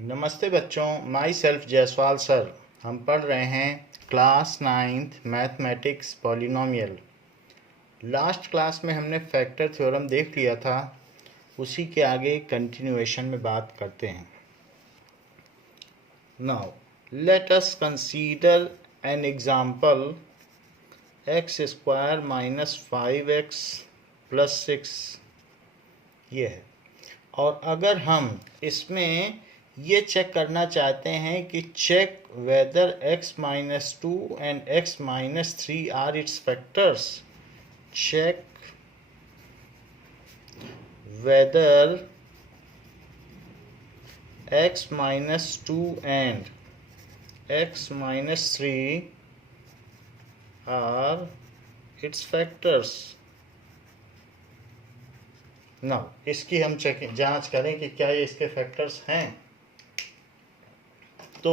नमस्ते बच्चों, my self Jaiswal sir. हम पढ़ रहे हैं class 9th mathematics polynomial. Last class में हमने फैक्टर थ्योरम देख लिया था, उसी के आगे कंटिन्यूएशन में बात करते हैं। Now let us consider an example x square minus 5x plus 6 ये है। और अगर हम इसमें ये चेक करना चाहते हैं कि check whether x minus 2 and x minus 3 are its factors, check whether x minus 2 and x minus 3 are its factors. Now इसकी हम जांच करें कि क्या ये इसके फैक्टर्स हैं। तो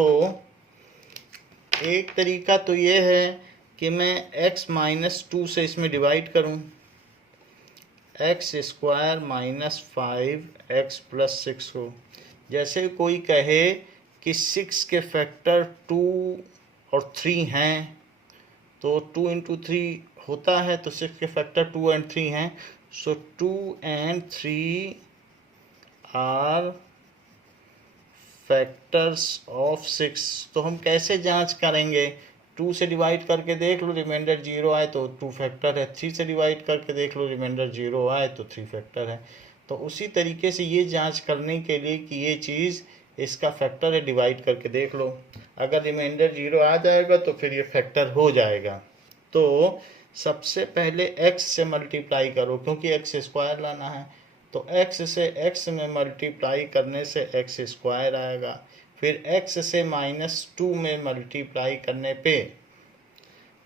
एक तरीका तो ये है कि मैं x माइनस 2 से इसमें डिवाइड करूं, x square minus 5x plus 6 को। जैसे कोई कहे कि 6 के फैक्टर 2 और 3 हैं, तो 2 इंटू 3 होता है, तो 6 के फैक्टर 2 एंड 3 हैं। सो 2 एंड 3 आर फैक्टर्स ऑफ 6। तो हम कैसे जांच करेंगे? 2 से डिवाइड करके देख लो, रिमाइंडर 0 आए तो 2 फैक्टर है। 3 से डिवाइड करके देख लो, रिमाइंडर 0 आए तो 3 फैक्टर है। तो उसी तरीके से ये जांच करने के लिए कि ये चीज़ इसका फैक्टर है, डिवाइड करके देख लो। अगर रिमाइंडर 0 आ जाएगा तो फिर ये फैक्टर हो जाएगा। तो सबसे पहले x से मल्टीप्लाई करो, क्योंकि x स्क्वायर लाना है। तो x से x में मल्टीप्लाई करने से x स्क्वायर आएगा। फिर x से माइनस 2 में मल्टीप्लाई करने पे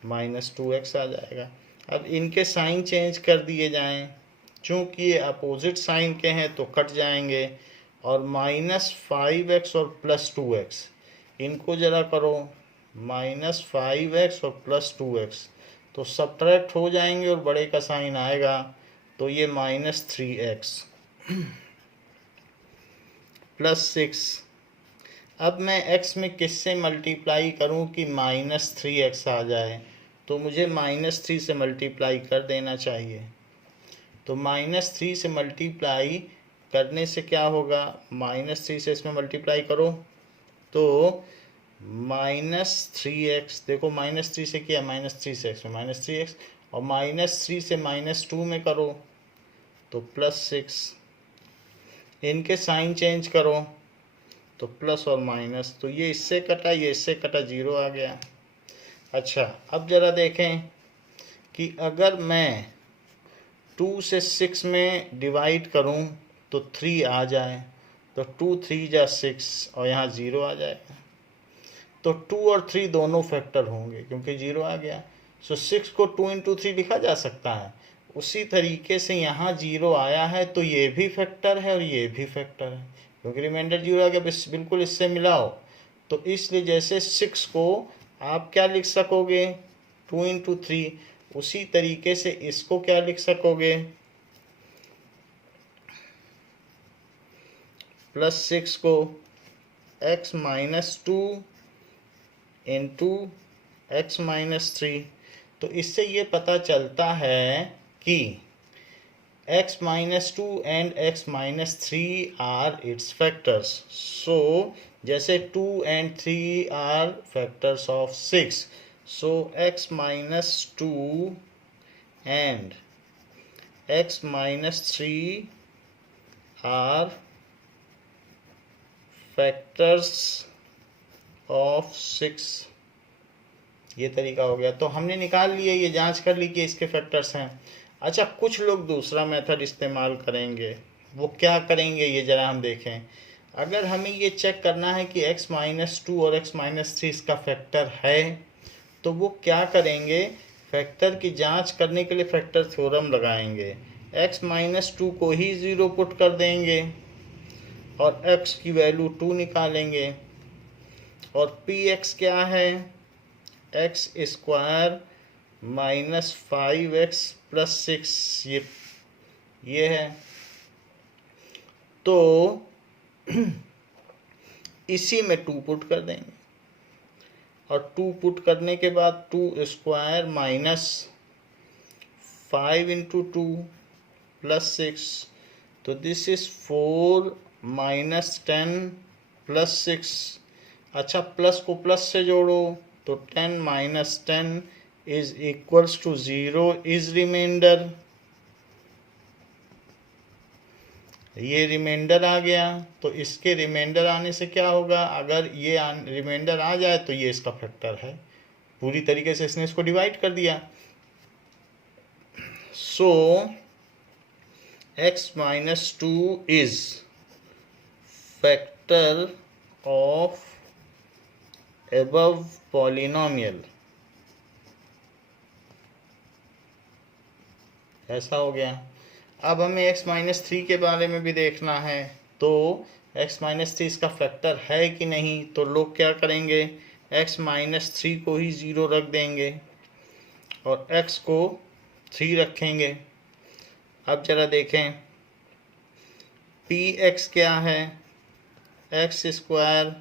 माइनस 2x आ जाएगा। अब इनके साइन चेंज कर दिए जाएं, चूँकि ये अपोजिट साइन के हैं तो कट जाएंगे। और माइनस 5x और प्लस 2x, इनको ज़रा करो, माइनस 5x और प्लस 2x तो सब्ट्रैक्ट हो जाएंगे और बड़े का साइन आएगा, तो ये माइनस 3x प्लस 6। अब मैं x में किससे मल्टीप्लाई करूं कि माइनस 3x आ जाए? तो मुझे माइनस 3 से मल्टीप्लाई कर देना चाहिए। तो माइनस 3 से मल्टीप्लाई करने से क्या होगा? माइनस 3 से इसमें मल्टीप्लाई करो तो माइनस 3x, देखो माइनस 3 से किया, माइनस 3 से x में माइनस 3x, और माइनस 3 से माइनस 2 में करो तो प्लस 6। इनके साइन चेंज करो तो प्लस और माइनस, तो ये इससे कटा, ये इससे कटा, 0 आ गया। अच्छा, अब ज़रा देखें कि अगर मैं 2 से 6 में डिवाइड करूं तो 3 आ जाए, तो 2 3 जा 6 और यहाँ 0 आ जाएगा। तो 2 और 3 दोनों फैक्टर होंगे क्योंकि 0 आ गया। सो 6 को 2 इंटू 3 लिखा जा सकता है। उसी तरीके से यहाँ 0 आया है तो ये भी फैक्टर है और ये भी फैक्टर है, क्योंकि रिमाइंडर 0 आ गया, बिल्कुल इससे मिलाओ। तो इसलिए जैसे 6 को आप क्या लिख सकोगे? 2 इंटू 3। उसी तरीके से इसको क्या लिख सकोगे? प्लस 6 को x minus 2 into X minus 3। तो इससे ये पता चलता है कि x minus 2 and x minus 3 are its factors. So जैसे 2 and 3 are factors of 6, so x minus 2 and x minus 3 are factors of 6। ये तरीका हो गया। तो हमने निकाल लिए, ये जांच कर ली कि इसके फैक्टर्स हैं। अच्छा, कुछ लोग दूसरा मेथड इस्तेमाल करेंगे। वो क्या करेंगे ये ज़रा हम देखें। अगर हमें ये चेक करना है कि x माइनस 2 और x माइनस 3 इसका फैक्टर है, तो वो क्या करेंगे? फैक्टर की जांच करने के लिए फैक्टर थ्योरम लगाएंगे। x माइनस 2 को ही 0 पुट कर देंगे और x की वैल्यू 2 निकालेंगे। और px क्या है? X square minus 5x plus 6, ये है। तो इसी में 2 पुट कर देंगे और 2 पुट करने के बाद 2 स्क्वायर माइनस 5 इंटू 2 प्लस 6, तो दिस इज 4 माइनस 10 प्लस 6। अच्छा, प्लस को प्लस से जोड़ो तो 10 minus 10 is equals to 0 is remainder. ये रिमाइंडर आ गया, तो इसके रिमाइंडर आने से क्या होगा, अगर ये रिमाइंडर आ जाए तो ये इसका फैक्टर है। पूरी तरीके से इसने इसको डिवाइड कर दिया। सो x minus 2 is factor of above polynomial। ऐसा हो गया। अब हमें x माइनस 3 के बारे में भी देखना है, तो x माइनस 3 इसका फैक्टर है कि नहीं, तो लोग क्या करेंगे, x माइनस 3 को ही 0 रख देंगे और x को 3 रखेंगे। अब जरा देखें px क्या है, x square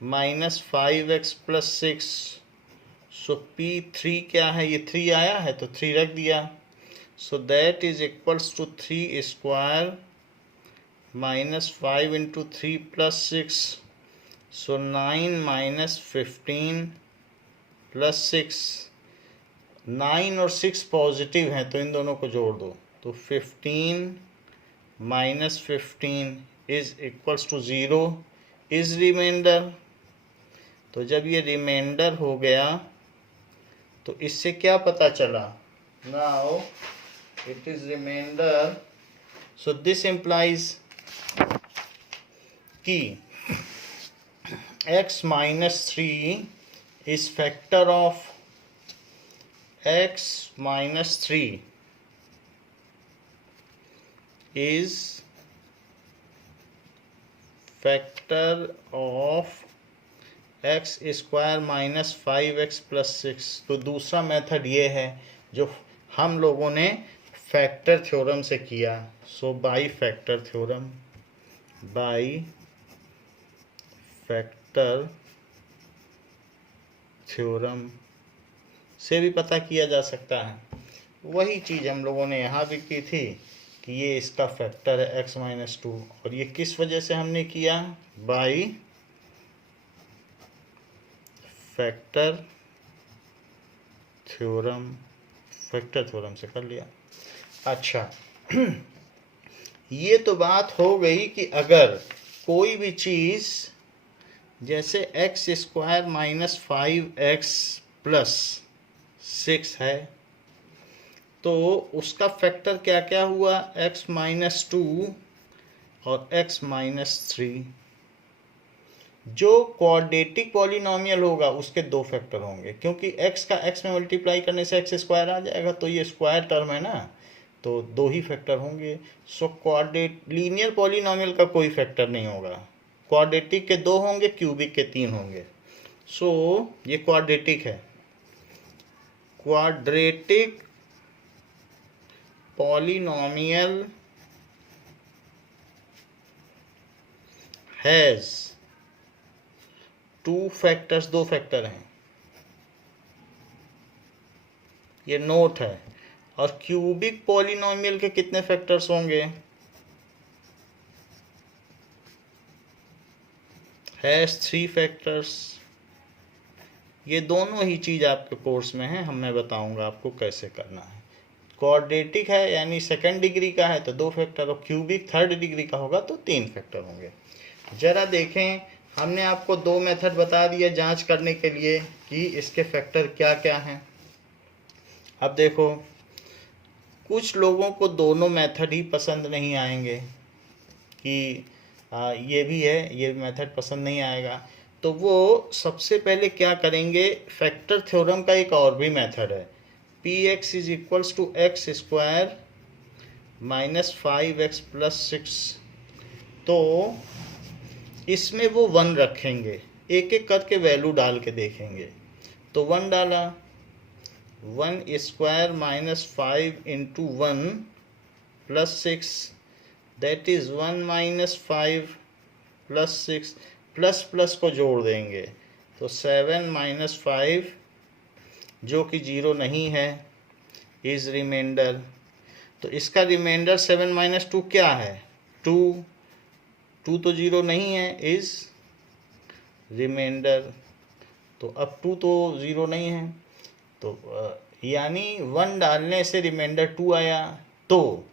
minus 5x plus 6। सो p3 क्या है, ये 3 आया है तो 3 रख दिया। So that is equals to 3 square minus 5 into 3 plus 6। So 9 minus 15 plus 6। 9 और 6 पॉजिटिव हैं तो इन दोनों को जोड़ दो, तो 15 minus 15 is equals to 0 is remainder. तो जब ये रिमाइंडर हो गया तो इससे क्या पता चला, now it is remainder. So this implies कि x minus 3 is factor of x minus 3 is factor of x square minus 5x plus 6। तो दूसरा मेथड ये है जो हम लोगों ने फैक्टर थ्योरम से किया। So by factor theorem, by factor theorem से भी पता किया जा सकता है। वही चीज़ हम लोगों ने यहाँ भी की थी कि ये इसका फैक्टर है x माइनस 2, और ये किस वजह से हमने किया, by factor theorem, factor theorem से कर लिया। अच्छा ये तो बात हो गई कि अगर कोई भी चीज़ जैसे x square minus 5x plus 6 है तो उसका फैक्टर क्या क्या हुआ, x माइनस 2 और x माइनस 3। जो क्वाड्रेटिक पॉलिनोमियल होगा उसके 2 फैक्टर होंगे, क्योंकि x का x में मल्टीप्लाई करने से x स्क्वायर आ जाएगा, तो ये स्क्वायर टर्म है ना, तो 2 ही फैक्टर होंगे। सो लीनियर पॉलिनोमियल का कोई फैक्टर नहीं होगा। क्वाड्रेटिक के 2 होंगे, क्यूबिक के 3 होंगे। सो ये क्वाड्रेटिक है। Quadratic polynomial has 2 factors, 2 factor हैं, ये नोट है। और क्यूबिक पॉलिनोमियल के कितने फैक्टर्स होंगे, हैज़ 3 फैक्टर्स। ये दोनों ही चीज़ आपके कोर्स में है, मैं बताऊंगा आपको कैसे करना है। क्वाड्रेटिक है यानी सेकंड डिग्री का है तो 2 फैक्टर, और क्यूबिक थर्ड डिग्री का होगा तो 3 फैक्टर होंगे। जरा देखें, हमने आपको 2 मेथड बता दिए जांच करने के लिए कि इसके फैक्टर क्या क्या हैं। अब देखो, कुछ लोगों को दोनों मेथड ही पसंद नहीं आएंगे कि ये भी है, ये मेथड पसंद नहीं आएगा, तो वो सबसे पहले क्या करेंगे, फैक्टर थ्योरम का एक और भी मेथड है, px is equals to x square minus 5x plus 6। तो इसमें वो 1 रखेंगे, एक एक करके वैल्यू डाल के देखेंगे। तो 1 डाला, 1 square minus 5 into 1 plus 6, that is 1 minus 5 plus 6। Plus plus को जोड़ देंगे तो 7 माइनस 5 जो कि 0 नहीं है इज रिमाइंडर। तो इसका रिमाइंडर 7 माइनस 2 क्या है? 2। 2 तो 0 नहीं है, इज रिमाइंडर। तो अब 2 तो 0 नहीं है, तो यानी 1 डालने से रिमाइंडर 2 आया। तो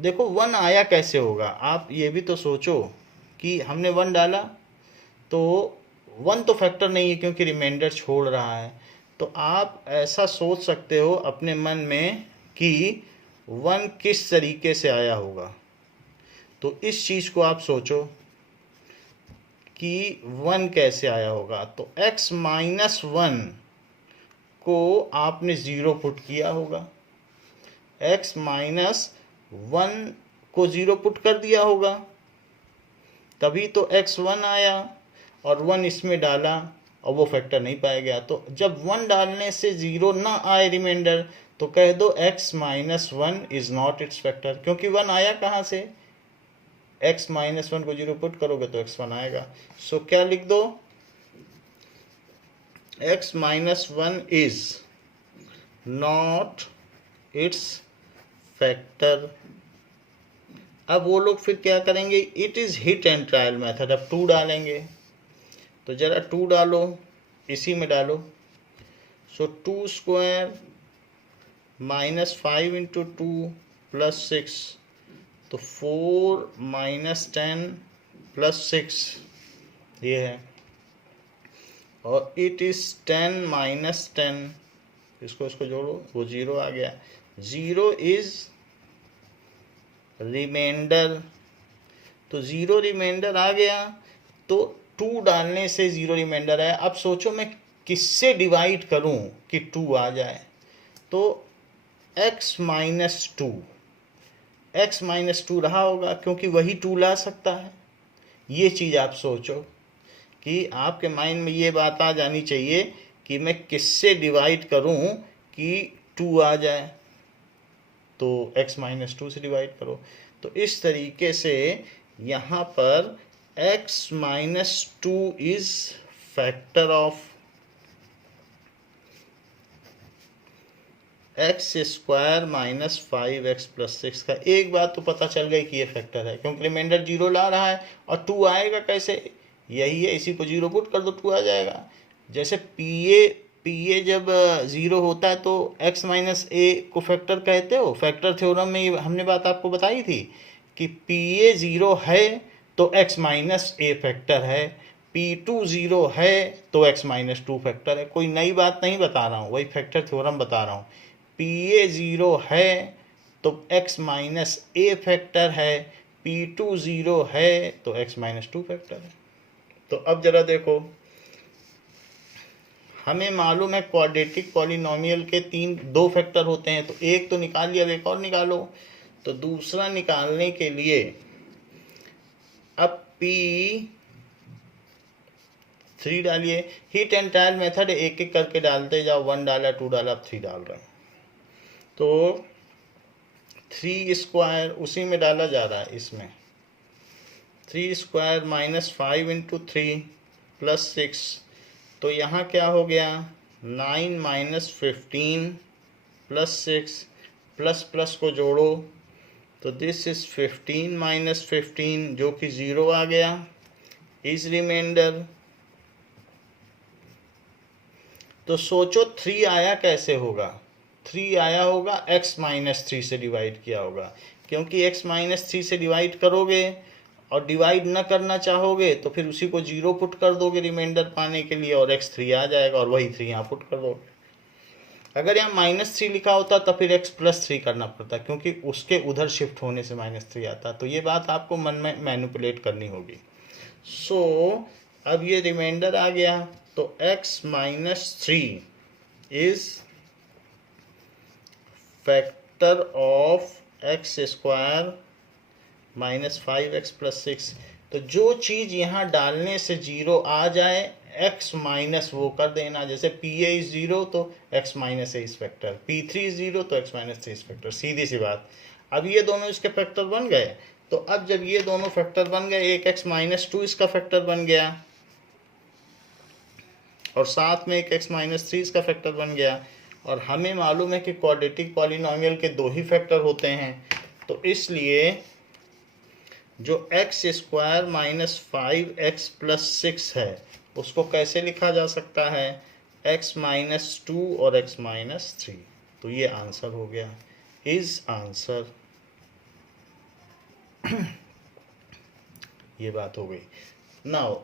देखो 1 आया कैसे होगा, आप ये भी तो सोचो कि हमने 1 डाला तो 1 तो फैक्टर नहीं है क्योंकि रिमाइंडर छोड़ रहा है। तो आप ऐसा सोच सकते हो अपने मन में कि 1 किस तरीके से आया होगा। तो इस चीज़ को आप सोचो कि 1 कैसे आया होगा। तो x माइनस 1 को आपने 0 पुट किया होगा, x माइनस 1 को 0 पुट कर दिया होगा, तभी तो x1 आया और 1 इसमें डाला और वो फैक्टर नहीं पाया गया। तो जब 1 डालने से 0 ना आए रिमाइंडर तो कह दो x minus 1 is not it's factor, क्योंकि 1 आया कहाँ से? x माइनस 1 को 0 पुट करोगे तो x1 आएगा। सो क्या लिख दो? x minus 1 is not it's factor. अब वो लोग फिर क्या करेंगे? It is hit and trial method. अब 2 डालेंगे, तो जरा 2 डालो, इसी में डालो। सो 2 स्क्वायर माइनस 5 इंटू 2 प्लस 6, तो 4 माइनस 10 प्लस 6 ये है। और इट इज 10 माइनस 10, इसको जोड़ो, वो 0 आ गया। 0 इज रिमाइंडर। तो 0 रिमाइंडर आ गया, तो 2 डालने से 0 रिमाइंडर आया। अब सोचो मैं किससे डिवाइड करूं कि 2 आ जाए? तो x माइनस 2, x माइनस 2 रहा होगा क्योंकि वही 2 ला सकता है। ये चीज़ आप सोचो कि आपके माइंड में ये बात आ जानी चाहिए कि मैं किससे डिवाइड करूं कि 2 आ जाए। तो x माइनस 2 से डिवाइड करो। तो इस तरीके से यहाँ पर x minus 2 is factor of x square minus 5x plus 6 का। एक बात तो पता चल गई कि ये फैक्टर है क्योंकि रिमाइंडर 0 ला रहा है और 2 आएगा कैसे? यही है, इसी को 0 पुट कर दो 2 आ जाएगा। जैसे पी ए जब 0 होता है तो x माइनस ए को फैक्टर कहते हो। फैक्टर थ्योरम में हमने बात आपको बताई थी कि पी ए 0 है तो x माइनस ए फैक्टर है, P2 0 है तो x माइनस 2 फैक्टर है। कोई नई बात नहीं बता रहा हूँ, वही फैक्टर थ्योरम बता रहा हूँ। पी ए 0 है तो x माइनस ए फैक्टर है, P2 0 है तो x माइनस 2 फैक्टर है। तो अब जरा देखो, हमें मालूम है क्वाड्रेटिक पॉलिनोमियल के 2 फैक्टर होते हैं, तो एक तो निकाल लिया, अब एक और निकालो। तो दूसरा निकालने के लिए अब P3 डालिए। हिट एंड ट्रायल मेथड एक एक करके डालते जाओ। 1 डाला, 2 डाला, अब 3 डाल रहे हैं। तो 3 स्क्वायर उसी में डाला जा रहा है, इसमें 3 स्क्वायर माइनस 5 इंटू 3 प्लस 6, तो यहाँ क्या हो गया? 9 माइनस 15 प्लस 6, प्लस प्लस को जोड़ो तो दिस इज 15 माइनस 15 जो कि 0 आ गया, इज रिमाइंडर। तो सोचो 3 आया कैसे होगा? 3 आया होगा x माइनस 3 से डिवाइड किया होगा, क्योंकि x माइनस 3 से डिवाइड करोगे और डिवाइड न करना चाहोगे तो फिर उसी को 0 पुट कर दोगे रिमाइंडर पाने के लिए और x 3 आ जाएगा और वही 3 यहाँ पुट कर दोगे। अगर यहाँ माइनस 3 लिखा होता तो फिर x प्लस 3 करना पड़ता, क्योंकि उसके उधर शिफ्ट होने से माइनस 3 आता। तो ये बात आपको मन में मैनिपुलेट करनी होगी। सो अब ये रिमाइंडर आ गया, तो x minus 3 is factor of x square minus 5x plus 6। तो जो चीज़ यहाँ डालने से 0 आ जाए x माइनस वो कर देना। जैसे पी ए इज 0 तो x minus A is factor, P3 is 0 तो x माइनस 3 इज फैक्टर। सीधी सी बात। अब ये दोनों इसके फैक्टर बन गए, तो अब जब ये दोनों फैक्टर बन गए, एक x माइनस टू इसका फैक्टर बन गया और साथ में एक x माइनस थ्री इसका फैक्टर बन गया, और हमें मालूम है कि क्वाड्रेटिक पॉलिनोमियल के दो ही फैक्टर होते हैं, तो इसलिए जो x square minus 5x plus 6 है उसको कैसे लिखा जा सकता है, x माइनस टू और x माइनस थ्री। तो ये आंसर हो गया, इज आंसर। ये बात हो गई। नाउ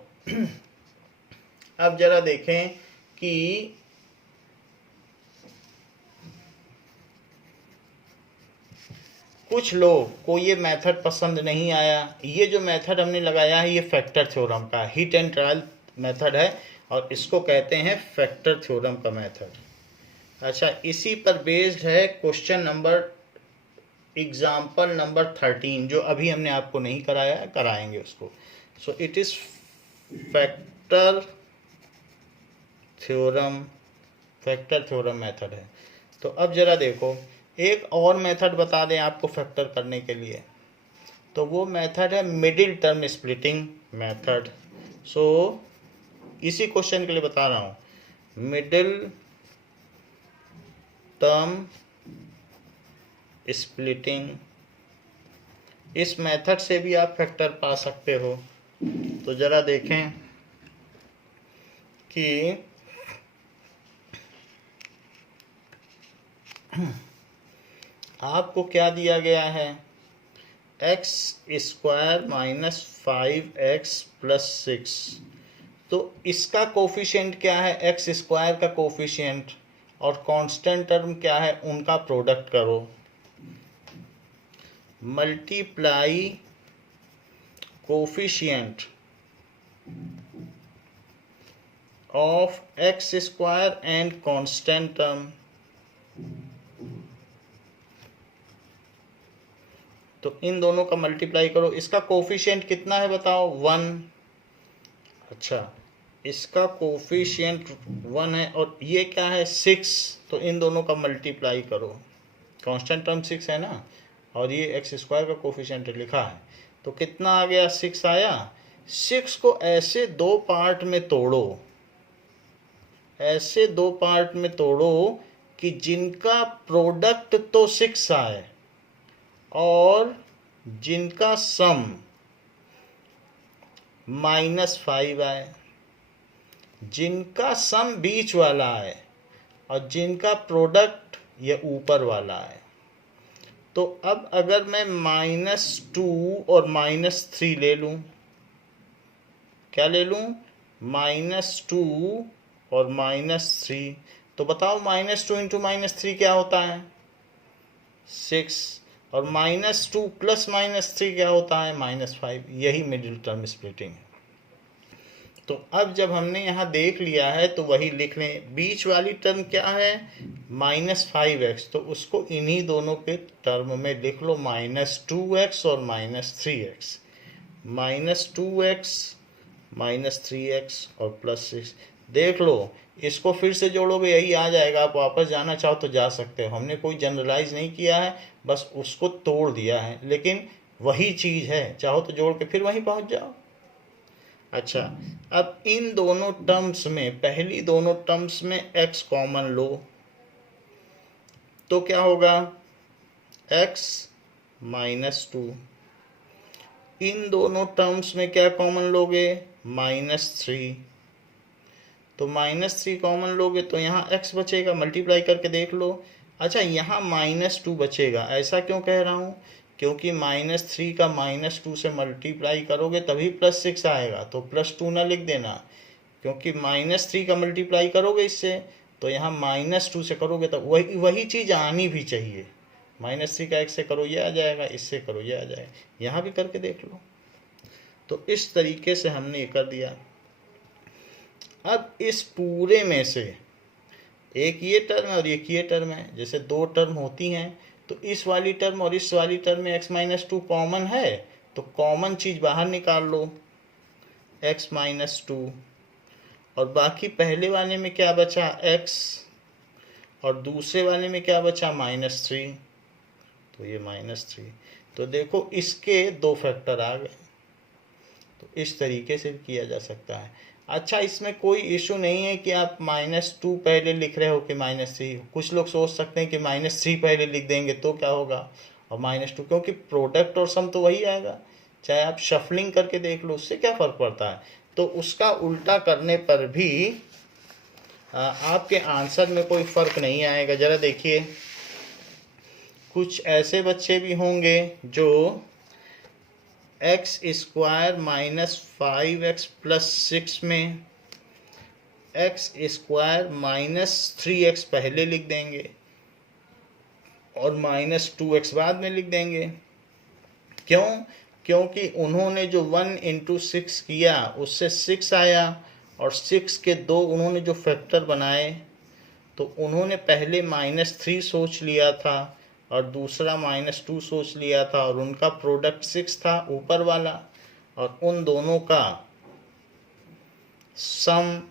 अब जरा देखें कि कुछ लोग को ये मेथड पसंद नहीं आया। ये जो मेथड हमने लगाया है ये फैक्टर थ्योरम का हिट एंड ट्रायल मेथड है और इसको कहते हैं फैक्टर थ्योरम का मेथड। अच्छा, इसी पर बेस्ड है क्वेश्चन नंबर एग्जाम्पल नंबर 13 जो अभी हमने आपको नहीं कराया है, कराएंगे उसको। So it is factor theorem method है। तो अब जरा देखो, एक और मेथड बता दें आपको फैक्टर करने के लिए, तो वो मेथड है मिडिल टर्म स्प्लिटिंग मेथड। सो इसी क्वेश्चन के लिए बता रहा हूँ, मिडिल टर्म स्प्लिटिंग, इस मेथड से भी आप फैक्टर पा सकते हो। तो जरा देखें कि आपको क्या दिया गया है, x square minus 5x plus 6। तो इसका कोफिशिएंट क्या है, एक्स स्क्वायर का कोफिशिएंट, और कांस्टेंट टर्म क्या है, उनका प्रोडक्ट करो, multiply coefficient of x square and constant term. तो इन दोनों का मल्टीप्लाई करो। इसका कोफिशिएंट कितना है बताओ, 1। अच्छा, इसका कोफिशिएंट 1 है और ये क्या है, 6। तो इन दोनों का मल्टीप्लाई करो, कांस्टेंट टर्म 6 है ना, और ये एक्स स्क्वायर का कोफिशिएंट लिखा है, तो कितना आ गया, 6 आया। 6 को ऐसे दो पार्ट में तोड़ो, ऐसे दो पार्ट में तोड़ो कि जिनका प्रोडक्ट तो 6 आए और जिनका सम -5 आए, जिनका सम बीच वाला है और जिनका प्रोडक्ट ये ऊपर वाला है। तो अब अगर मैं -2 और -3 ले लूं, क्या ले लूं, -2 और -3, तो बताओ -2 इंटू -3 क्या होता है, 6, और -2 प्लस -3 क्या होता है, -5। यही मिडिल टर्म स्प्लिटिंग है। तो अब जब हमने यहाँ देख लिया है तो वही लिख लें, बीच वाली टर्म क्या है, -5x, तो उसको इन्हीं दोनों के टर्म में लिख लो, -2x और -3x, -2x -3x और +6। देख लो, इसको फिर से जोड़ोगे यही आ जाएगा। आप वापस जाना चाहो तो जा सकते हो, हमने कोई जनरलाइज नहीं किया है, बस उसको तोड़ दिया है, लेकिन वही चीज़ है, चाहो तो जोड़ के फिर वहीं पहुंच जाओ। अच्छा, अब इन दोनों टर्म्स में, पहली दोनों टर्म्स में x कॉमन लो, तो क्या होगा, x -2। इन दोनों टर्म्स में क्या कॉमन लोगे, -3, तो -3 कॉमन लोगे तो यहाँ x बचेगा, मल्टीप्लाई करके देख लो। अच्छा, यहाँ -2 बचेगा, ऐसा क्यों कह रहा हूँ, क्योंकि -3 का -2 से मल्टीप्लाई करोगे तभी +6 आएगा, तो +2 ना लिख देना, क्योंकि -3 का मल्टीप्लाई करोगे इससे, तो यहाँ -2 से करोगे तो वही चीज़ आनी भी चाहिए। -3 का x से करो ये आ जाएगा, इससे करो ये आ जाएगा, यहाँ भी करके देख लो। तो इस तरीके से हमने ये कर दिया। अब इस पूरे में से एक ये टर्म है और एक ये टर्म है, जैसे दो टर्म होती हैं तो इस वाली टर्म और इस वाली टर्म में x-2 कॉमन है, तो कॉमन चीज़ बाहर निकाल लो, x-2, और बाकी पहले वाले में क्या बचा, x, और दूसरे वाले में क्या बचा, -3, तो ये -3। तो देखो इसके 2 फैक्टर आ गए। तो इस तरीके से किया जा सकता है। अच्छा, इसमें कोई इशू नहीं है कि आप -2 पहले लिख रहे हो कि -3। कुछ लोग सोच सकते हैं कि -3 पहले लिख देंगे तो क्या होगा, और -2, क्योंकि प्रोडक्ट और सम तो वही आएगा। चाहे आप शफलिंग करके देख लो, उससे क्या फ़र्क पड़ता है। तो उसका उल्टा करने पर भी आपके आंसर में कोई फ़र्क नहीं आएगा। ज़रा देखिए, कुछ ऐसे बच्चे भी होंगे जो x² - 5x + 6 में x² - 3x पहले लिख देंगे और -2x बाद में लिख देंगे। क्यों? क्योंकि उन्होंने जो 1 × 6 किया उससे 6 आया, और 6 के 2 उन्होंने जो फैक्टर बनाए, तो उन्होंने पहले -3 सोच लिया था और दूसरा -2 सोच लिया था, और उनका प्रोडक्ट 6 था ऊपर वाला, और उन दोनों का सम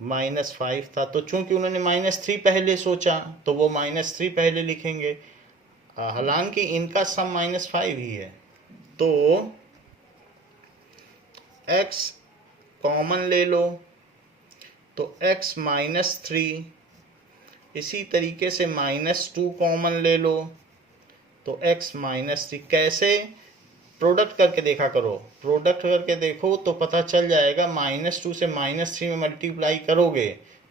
-5 था। तो चूंकि उन्होंने -3 पहले सोचा तो वो -3 पहले लिखेंगे, हालांकि इनका सम -5 ही है। तो x कॉमन ले लो, तो x -3, इसी तरीके से -2 कॉमन ले लो तो x -3। कैसे? प्रोडक्ट करके देखा करो, प्रोडक्ट करके देखो तो पता चल जाएगा। -2 से -3 में मल्टीप्लाई करोगे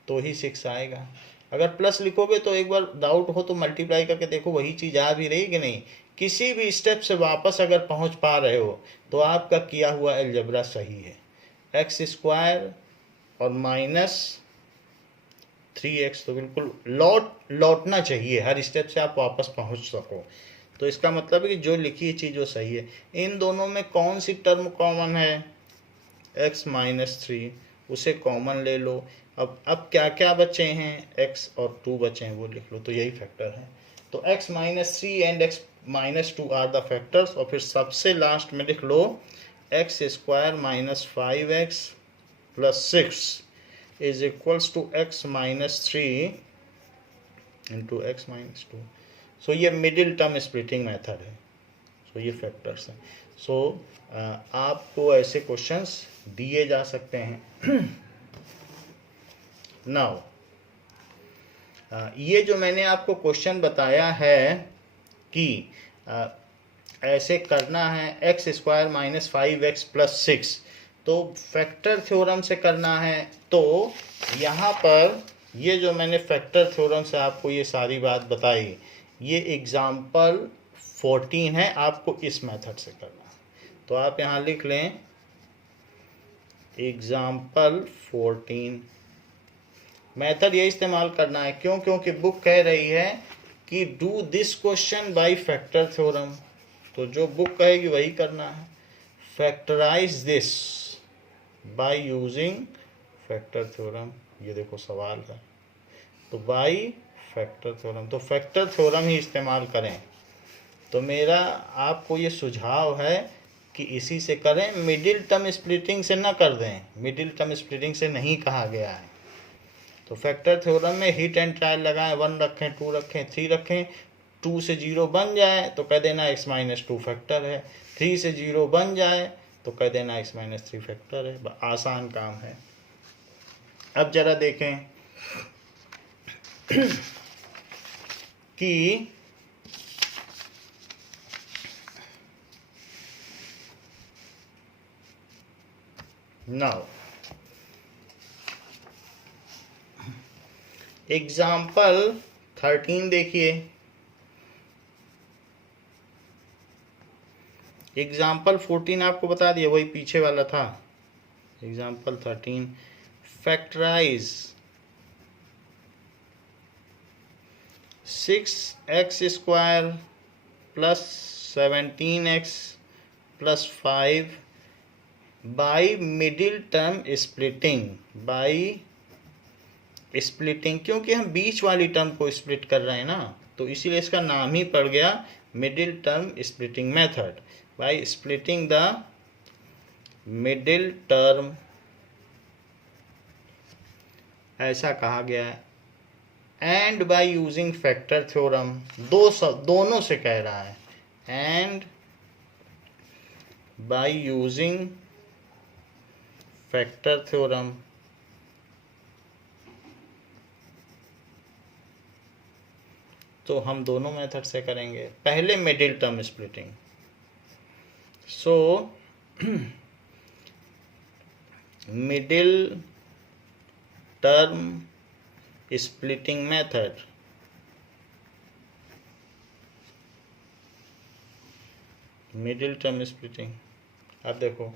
तो ही 6 आएगा। अगर प्लस लिखोगे तो एक बार डाउट हो तो मल्टीप्लाई करके देखो, वही चीज़ आ भी रही कि नहीं। किसी भी स्टेप से वापस अगर पहुंच पा रहे हो तो आपका किया हुआ अलजेब्रा सही है। x² और -3x तो बिल्कुल लौटना चाहिए, हर स्टेप से आप वापस पहुंच सको। तो इसका मतलब है कि जो लिखी चीज़ वो सही है। इन दोनों में कौन सी टर्म कॉमन है? x -3, उसे कॉमन ले लो। अब क्या क्या बचे हैं? x और 2 बचे हैं, वो लिख लो, तो यही फैक्टर है। तो x -3 and x -2 are the factors, और फिर सबसे लास्ट में लिख लो x² - 5x + 6 is equals to x -3 into x -2। So ये मिडिल टर्म स्प्लिटिंग मेथड है। सो ये फैक्टर्स हैं। सो आपको ऐसे क्वेश्चंस दिए जा सकते हैं। नाउ ये जो मैंने आपको क्वेश्चन बताया है कि ऐसे करना है x² - 5x + 6, तो फैक्टर थ्योरम से करना है। तो यहाँ पर ये जो मैंने फैक्टर थ्योरम से आपको ये सारी बात बताई, ये एग्जाम्पल 14 है, आपको इस मेथड से करना है। तो आप यहाँ लिख लें एग्जाम्पल 14। मेथड ये इस्तेमाल करना है, क्यों? क्योंकि बुक कह रही है कि do this question by factor theorem. तो जो बुक कहेगी वही करना है। Factorize this by using factor theorem. ये देखो सवाल है, तो बाय फैक्टर थ्योरम, तो फैक्टर थ्योरम ही इस्तेमाल करें। तो मेरा आपको ये सुझाव है कि इसी से करें, मिडिल टर्म स्प्लिटिंग से ना कर दें। मिडिल टर्म स्प्लिटिंग से नहीं कहा गया है। तो फैक्टर थ्योरम में हिट एंड ट्रायल लगाएं, 1 रखें, 2 रखें, 3 रखें। 2 से 0 बन जाए तो कह देना x -2 फैक्टर है। 3 से 0 बन जाए तो कह देना x -3 फैक्टर है। आसान काम है। अब जरा देखें कि नाउ एग्जाम्पल 13 देखिए। एग्जाम्पल 14 आपको बता दिया, वही पीछे वाला था। Example 13, factorize 6x² + 17x + 5 by middle term splitting. By splitting, क्योंकि हम बीच वाली टर्म को स्प्लिट कर रहे हैं ना, तो इसीलिए इसका नाम ही पड़ गया middle term splitting method. By splitting the middle term, ऐसा कहा गया है। And bye using factor theorem, दोनों से कह रहा है, and bye using factor theorem. तो हम दोनों मेथड से करेंगे। पहले middle term splitting. So middle term splitting method, middle term splitting. अब देखो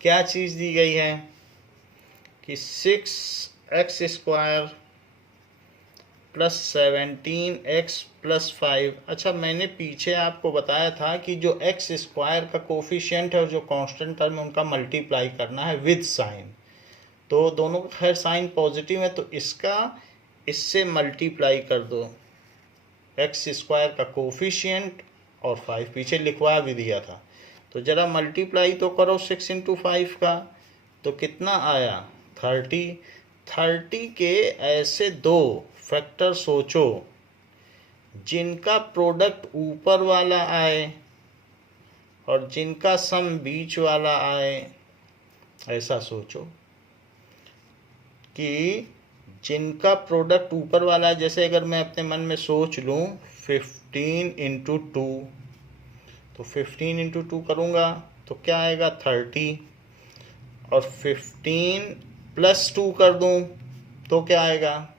क्या चीज़ दी गई है कि 6x² प्लस 17x प्लस 5। अच्छा, मैंने पीछे आपको बताया था कि जो x² का कोफिशिएंट है और जो कांस्टेंट टर्म है उनका मल्टीप्लाई करना है विद साइन। तो दोनों का खैर साइन पॉजिटिव है, तो इसका इससे मल्टीप्लाई कर दो, x² का कोफिशिएंट और 5 पीछे लिखवा भी दिया था। तो ज़रा मल्टीप्लाई तो करो 6 × 5 का, तो कितना आया 30। 30 के ऐसे दो फैक्टर सोचो जिनका प्रोडक्ट ऊपर वाला आए और जिनका सम बीच वाला आए। ऐसा सोचो कि जिनका प्रोडक्ट ऊपर वाला है, जैसे अगर मैं अपने मन में सोच लूँ 15 × 2, तो 15 × 2 करूँगा तो क्या आएगा 30, और 15 + 2 कर दूँ तो क्या आएगा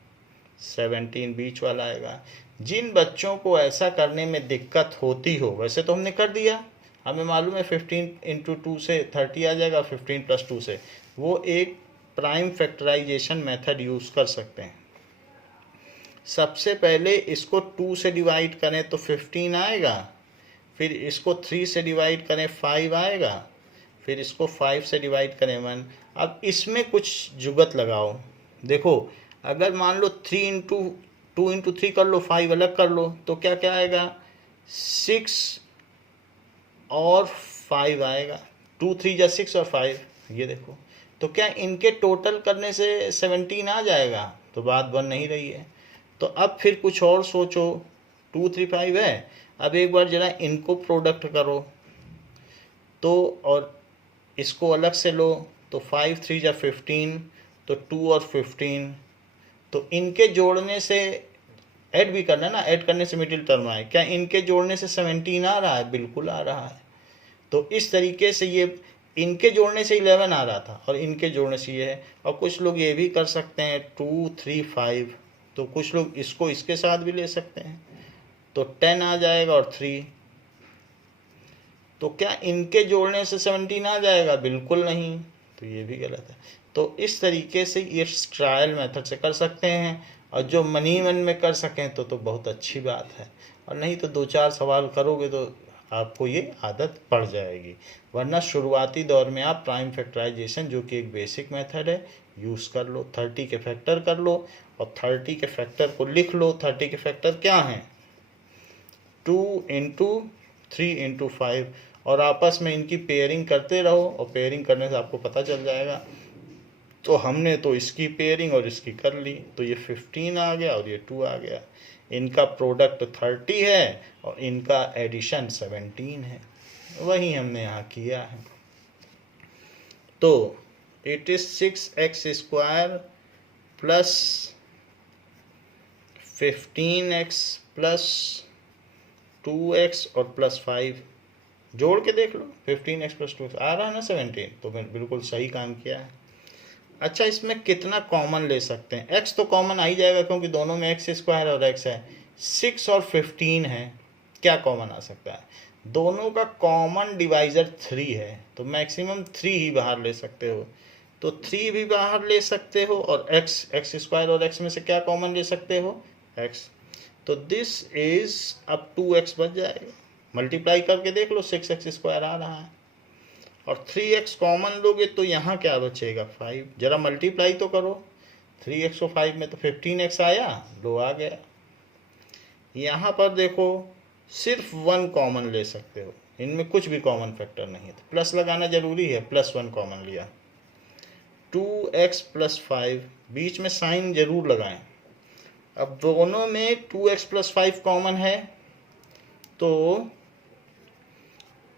17, बीच वाला आएगा। जिन बच्चों को ऐसा करने में दिक्कत होती हो, वैसे तो हमने कर दिया, हमें मालूम है 15 × 2 से 30 आ जाएगा, 15 + 2 से, वो एक प्राइम फैक्टराइजेशन मेथड यूज़ कर सकते हैं। सबसे पहले इसको 2 से डिवाइड करें तो 15 आएगा, फिर इसको 3 से डिवाइड करें 5 आएगा, फिर इसको 5 से डिवाइड करें 1। अब इसमें कुछ जुगत लगाओ। देखो, अगर मान लो 3 × 2 × 3 कर लो, 5 अलग कर लो, तो क्या क्या आएगा 6 और 5 आएगा, 2 × 3 = 6 और 5, ये देखो। तो क्या इनके टोटल करने से 17 आ जाएगा? तो बात बन नहीं रही है। तो अब फिर कुछ और सोचो, 2 3 5 है, अब एक बार जरा इनको प्रोडक्ट करो तो, और इसको अलग से लो तो 5 × 3 = 15, तो 2 और 15, तो इनके जोड़ने से ऐड भी करना है ना, ऐड करने से मिडिल टर्म आए। क्या इनके जोड़ने से 17 आ रहा है? बिल्कुल आ रहा है। तो इस तरीके से ये इनके जोड़ने से 11 आ रहा था और इनके जोड़ने से ये है। और कुछ लोग ये भी कर सकते हैं 2 3 5, तो कुछ लोग इसको इसके साथ भी ले सकते हैं, तो 10 आ जाएगा और 3। तो क्या इनके जोड़ने से 17 आ जाएगा? बिल्कुल नहीं, तो ये भी गलत है। तो इस तरीके से ये ट्रायल मेथड से कर सकते हैं, और जो मनी मन में कर सकें तो बहुत अच्छी बात है, और नहीं तो 2-4 सवाल करोगे तो आपको ये आदत पड़ जाएगी। वरना शुरुआती दौर में आप प्राइम फैक्टराइजेशन, जो कि एक बेसिक मेथड है, यूज़ कर लो। 30 के फैक्टर कर लो और 30 के फैक्टर को लिख लो। 30 के फैक्टर क्या हैं? 2 × 3 × 5, और आपस में इनकी पेयरिंग करते रहो, और पेयरिंग करने से आपको पता चल जाएगा। तो हमने तो इसकी पेयरिंग और इसकी कर ली, तो ये 15 आ गया और ये 2 आ गया। इनका प्रोडक्ट 30 है और इनका एडिशन 17 है, वही हमने यहाँ किया है। तो it is 6x² plus 15x plus 2x और प्लस 5, जोड़ के देख लो, 15x प्लस 2x आ रहा है ना 17, तो मैंने बिल्कुल सही काम किया है। अच्छा, इसमें कितना कॉमन ले सकते हैं? x तो कॉमन आ ही जाएगा क्योंकि दोनों में x² और x है। 6 और 15 है, क्या कॉमन आ सकता है? दोनों का कॉमन डिवाइज़र 3 है, तो मैक्सिमम 3 ही बाहर ले सकते हो। तो 3 भी बाहर ले सकते हो, और x² और x में से क्या कॉमन ले सकते हो? x। तो दिस इज अब 2x बच जाएगा। मल्टीप्लाई करके देख लो, 6x² आ रहा है, और 3x कॉमन लोगे तो यहाँ क्या बचेगा? 5। जरा मल्टीप्लाई तो करो, 3x और 5 में तो 15x आया, लो आ गया। यहाँ पर देखो, सिर्फ 1 कॉमन ले सकते हो, इनमें कुछ भी कॉमन फैक्टर नहीं है, तो प्लस लगाना जरूरी है। +1 कॉमन लिया, 2x + 5, बीच में साइन जरूर लगाएं, अब दोनों में 2x प्लस 5 कॉमन है, तो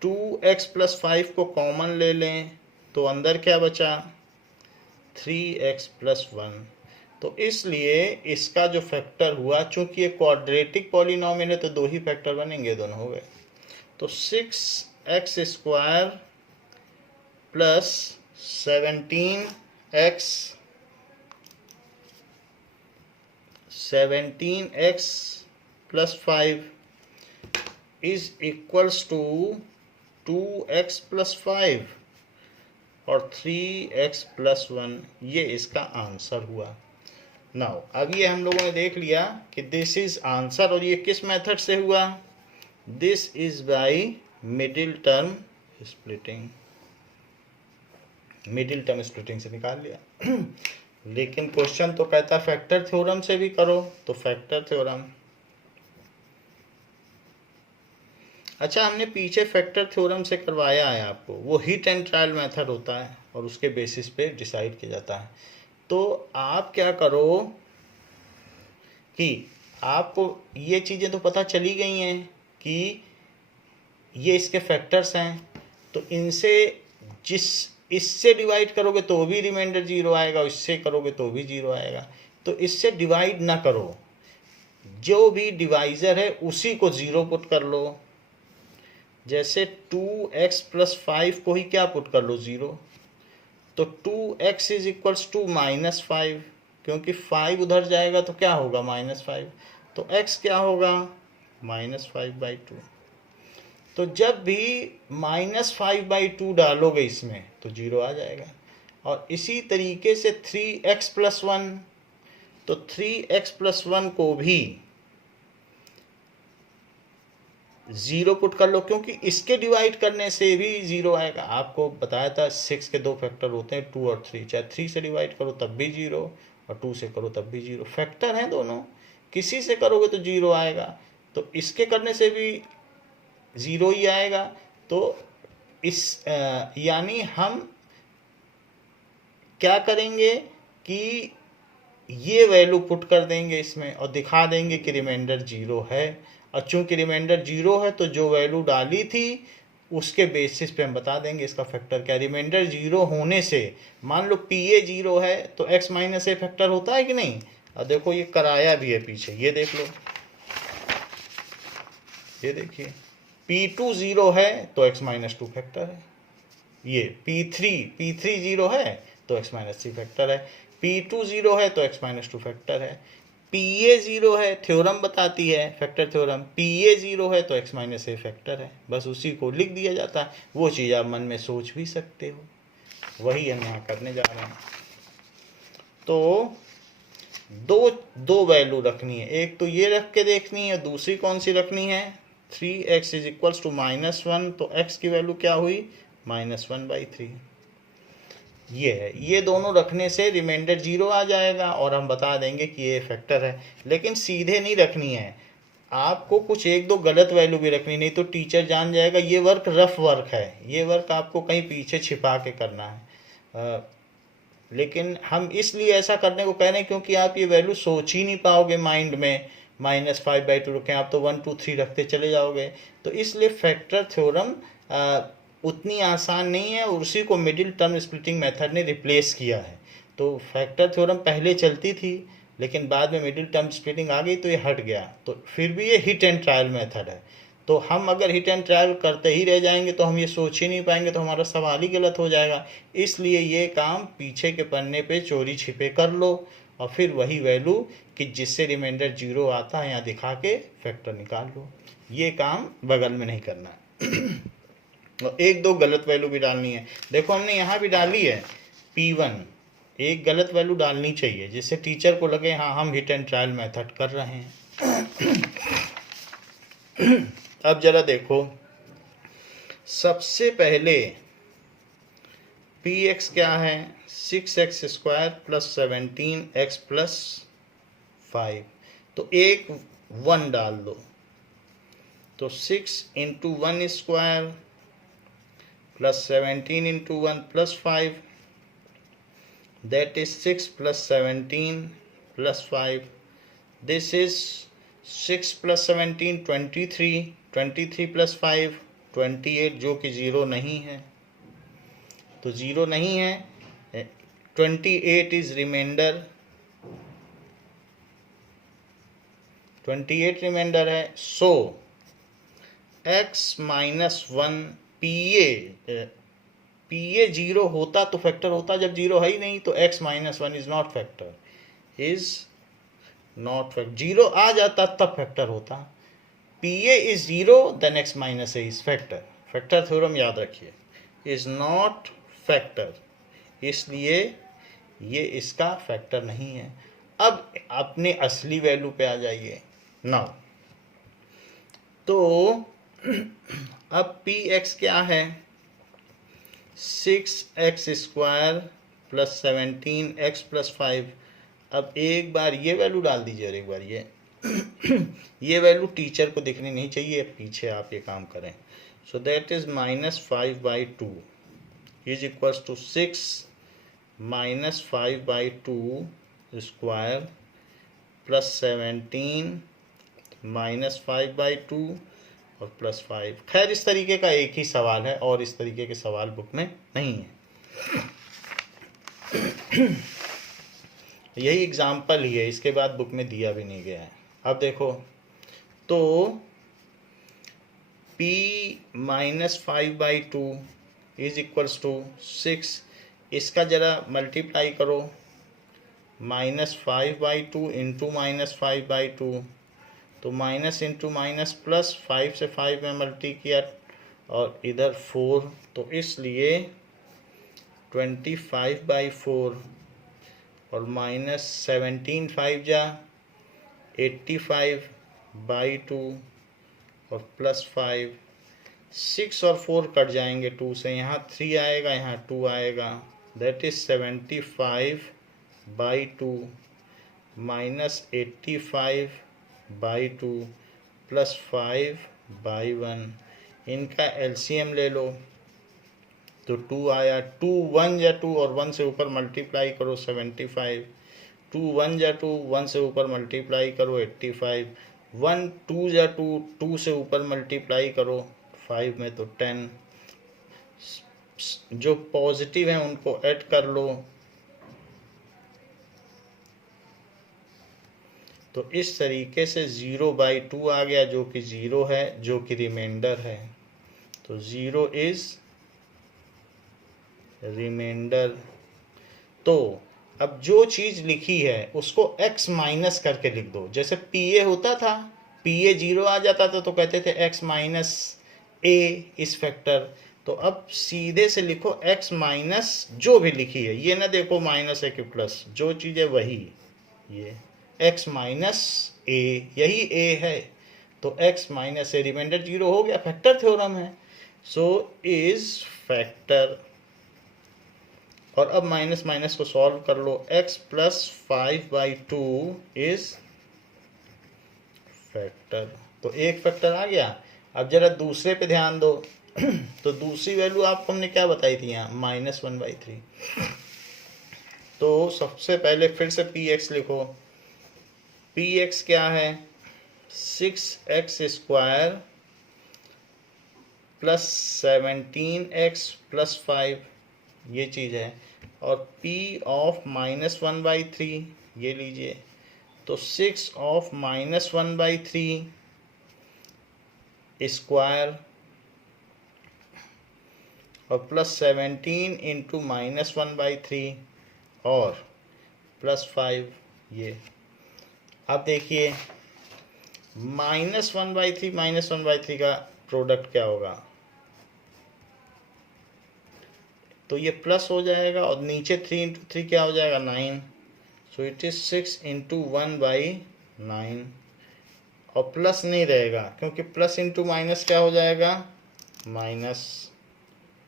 2x प्लस 5 को कॉमन ले लें तो अंदर क्या बचा, 3x प्लस 1। तो इसलिए इसका जो फैक्टर हुआ, चूंकि ये क्वाड्रेटिक पॉलिनोमियल है तो दो ही फैक्टर बनेंगे, दोनों हो गए। तो 6x square plus 17x plus 5 is equals to 2x plus 5 और 3x प्लस 1। ये इसका आंसर हुआ। नाउ अब ये हम लोगों ने देख लिया कि दिस इज आंसर, और ये किस मेथड से हुआ, this is by middle term splitting, middle term splitting से निकाल लिया। लेकिन क्वेश्चन तो कहता फैक्टर थ्योरम से भी करो, तो फैक्टर थ्योरम, अच्छा हमने पीछे फैक्टर थ्योरम से करवाया है आपको, वो हिट एंड ट्रायल मेथड होता है और उसके बेसिस पे डिसाइड किया जाता है। तो आप क्या करो कि आपको ये चीज़ें तो पता चली गई हैं कि ये इसके फैक्टर्स हैं, तो इनसे इससे डिवाइड करोगे तो भी रिमाइंडर 0 आएगा, इससे करोगे तो भी 0 आएगा। तो इससे डिवाइड ना करो, जो भी डिवाइज़र है उसी को 0 पुट कर लो। जैसे 2x प्लस 5 को ही क्या पुट कर लो, 0। तो 2x इज इक्वल्स टू -5, क्योंकि 5 उधर जाएगा तो क्या होगा, -5। तो x क्या होगा, -5/2। तो जब भी -5/2 डालोगे इसमें तो 0 आ जाएगा। और इसी तरीके से 3x प्लस 1, तो 3x प्लस 1 को भी 0 पुट कर लो, क्योंकि इसके डिवाइड करने से भी 0 आएगा। आपको बताया था 6 के दो फैक्टर होते हैं, 2 और 3। चाहे 3 से डिवाइड करो तब भी 0 और 2 से करो तब भी 0। फैक्टर हैं दोनों, किसी से करोगे तो 0 आएगा, तो इसके करने से भी 0 ही आएगा। तो इस यानी हम क्या करेंगे कि ये वैल्यू पुट कर देंगे इसमें और दिखा देंगे कि रिमाइंडर 0 है। और चूंकि रिमाइंडर 0 है तो जो वैल्यू डाली थी उसके बेसिस पे हम बता देंगे इसका फैक्टर क्या। रिमाइंडर 0 होने से मान लो PA 0 है तो x माइनस ए फैक्टर होता है कि नहीं। और देखो ये कराया भी है पीछे, ये देख लो, ये देखिए P2 0 है तो x माइनस 2 फैक्टर है। ये P3 0 है तो x माइनस 3 फैक्टर है। P2 0 है तो x माइनस 2 फैक्टर है। PA 0 है, थ्योरम बताती है फैक्टर थ्योरम, PA 0 है तो x माइनस ए फैक्टर है। बस उसी को लिख दिया जाता है। वो चीज़ आप मन में सोच भी सकते हो, वही हम यहाँ करने जा रहे हैं। तो दो वैल्यू रखनी है, एक तो ये रख के देखनी है, दूसरी कौन सी रखनी है, 3x इज इक्वल्स टू -1। तो x की वैल्यू क्या हुई, -1/3। ये है, ये दोनों रखने से रिमाइंडर 0 आ जाएगा और हम बता देंगे कि ये फैक्टर है। लेकिन सीधे नहीं रखनी है, आपको कुछ एक दो गलत वैल्यू भी रखनी, नहीं तो टीचर जान जाएगा ये वर्क रफ वर्क है, ये वर्क आपको कहीं पीछे छिपा के करना है। लेकिन हम इसलिए ऐसा करने को कह रहे हैं क्योंकि आप ये वैल्यू सोच ही नहीं पाओगे माइंड में, -5/2 रखें आप तो 1 2 3 रखते चले जाओगे। तो इसलिए फैक्टर थ्योरम उतनी आसान नहीं है, और उसी को मिडिल टर्म स्प्लिटिंग मेथड ने रिप्लेस किया है। तो फैक्टर थ्योरम पहले चलती थी लेकिन बाद में मिडिल टर्म स्प्लिटिंग आ गई तो ये हट गया। तो फिर भी ये हिट एंड ट्रायल मेथड है। तो हम अगर हिट एंड ट्रायल करते ही रह जाएंगे तो हम ये सोच ही नहीं पाएंगे, तो हमारा सवाल ही गलत हो जाएगा। इसलिए ये काम पीछे के पन्ने पे चोरी छिपे कर लो और फिर वही वैल्यू कि जिससे रिमाइंडर 0 आता है यहाँ दिखा के फैक्टर निकाल लो। ये काम बगल में नहीं करना और एक दो गलत वैल्यू भी डालनी है। देखो हमने यहाँ भी डाली है P1, एक गलत वैल्यू डालनी चाहिए जिससे टीचर को लगे हाँ हम हिट एंड ट्रायल मेथड कर रहे हैं। अब जरा देखो, सबसे पहले Px क्या है, 6x square plus 17x plus 5। तो एक 1 डाल दो, तो 6 into 1 square plus 17 into 1 plus 5, that is 6 plus 17 plus 5, this is 6 + 17 23, 23 + 5 28, जो कि 0 नहीं है, तो 0 नहीं है। 28 इज रिमाइंडर, 28 रिमाइंडर है। सो x - 1 पी ए 0 होता तो फैक्टर होता, जब 0 है ही नहीं तो x - 1 is not factor, is not factor. 0 आ जाता तब फैक्टर होता। P A is 0 then x - a is factor. Factor theorem याद रखिए, इज नॉट फैक्टर, इसलिए ये इसका फैक्टर नहीं है। अब अपने असली वैल्यू पे आ जाइए नाउ। तो अब पी एक्स क्या है, 6x² + 17x + 5। अब एक बार ये वैल्यू डाल दीजिए और एक बार ये वैल्यू टीचर को दिखनी नहीं चाहिए, पीछे आप ये काम करें। So that is -5/2 is equals to 6 - 5/2 square + 17 -5/2 और +5। खैर इस तरीके का एक ही सवाल है और इस तरीके के सवाल बुक में नहीं है। यही एग्जाम्पल ही है, इसके बाद बुक में दिया भी नहीं गया है। अब देखो, तो p - 5/2 इज इक्वल्स टू 6, इसका जरा मल्टीप्लाई करो, -5/2 इंटू -5/2, तो माइनस इंटू माइनस प्लस, 5 से 5 में मल्टी किया और इधर 4, तो इसलिए 25/4 और -17 5 जा 85/2 और +5, 6 और 4 कट जाएंगे 2 से, यहाँ 3 आएगा, यहाँ 2 आएगा, दैट इज 75/2 -85/2 +5/1। इनका एलसीएम ले लो तो 2 आया, 2 1 या 2 और 1 से ऊपर मल्टीप्लाई करो 75, 2 1 या 2 1 से ऊपर मल्टीप्लाई करो 85, 1 2 या 2 2 से ऊपर मल्टीप्लाई करो 5 में तो 10। जो पॉजिटिव हैं उनको ऐड कर लो, तो इस तरीके से 0/2 आ गया, जो कि 0 है, जो कि रिमाइंडर है। तो 0 इज रिमाइंडर। तो अब जो चीज़ लिखी है उसको x माइनस करके लिख दो। जैसे पी ए होता था, पी ए 0 आ जाता था तो कहते थे x - a इस फैक्टर। तो अब सीधे से लिखो x माइनस जो भी लिखी है, ये ना देखो माइनस है कि प्लस, जो चीज़ है वही, ये x - a, यही a है, तो x - a रिमाइंडर 0 हो गया, फैक्टर थ्योरम है। So is factor. और अब माइनस माइनस को सॉल्व कर लो, x + 5/2 इज फैक्टर, तो एक फैक्टर आ गया। अब जरा दूसरे पे ध्यान दो। तो दूसरी वैल्यू आपको हमने क्या बताई थी, यहाँ -1/3। तो सबसे पहले फिर से px लिखो, px क्या है, 6x² + 17x + 5, ये चीज़ है। और p ऑफ -1/3 ये लीजिए, तो 6 ऑफ -1/3 स्क्वायर और +17 इंटू -1/3 और +5 ये। अब देखिए -1/3 का प्रोडक्ट क्या होगा, तो ये प्लस हो जाएगा और नीचे 3 × 3 क्या हो जाएगा, 9। सो इट इज 6 × 1/9 और प्लस नहीं रहेगा क्योंकि प्लस इंटू माइनस क्या हो जाएगा, माइनस,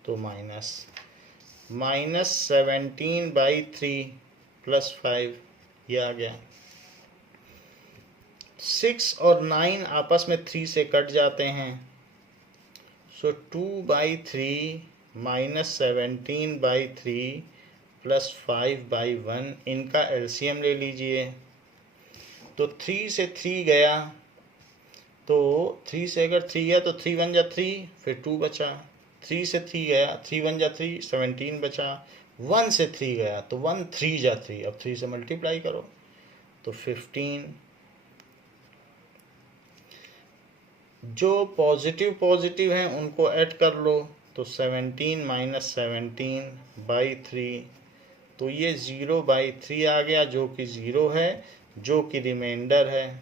तो -17/3 +5 ये आ गया। 6 और 9 आपस में 3 से कट जाते हैं, सो 2/3 -17/3 +5/1, इनका एलसीएम ले लीजिए, तो 3 से 3 गया, तो 3 से अगर 3 गया तो 3 1 जा 3, फिर 2 बचा। 3 से 3 गया, 3 1 जा 3, 17 बचा। 1 से 3 गया तो 1 3 जा 3, अब 3 से मल्टीप्लाई करो तो 15। जो पॉजिटिव पॉजिटिव हैं उनको ऐड कर लो, तो 17 माइनस 17/3, तो ये 0/3 आ गया, जो कि 0 है, जो कि रिमाइंडर है।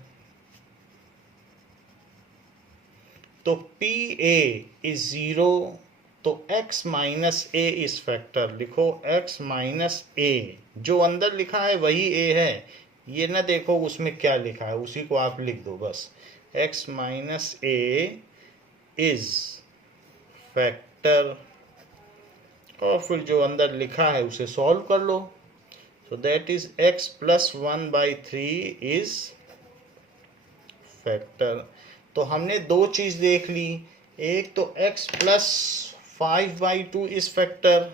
तो PA इज 0, तो x minus a is factor. लिखो x माइनस a, जो अंदर लिखा है वही a है, ये ना देखो उसमें क्या लिखा है, उसी को आप लिख दो बस। x minus a is factor, और फिर जो अंदर लिखा है उसे सॉल्व कर लो। So that is x plus 1/3 is factor. तो हमने दो चीज देख ली, एक तो x प्लस 5/2 इज फैक्टर,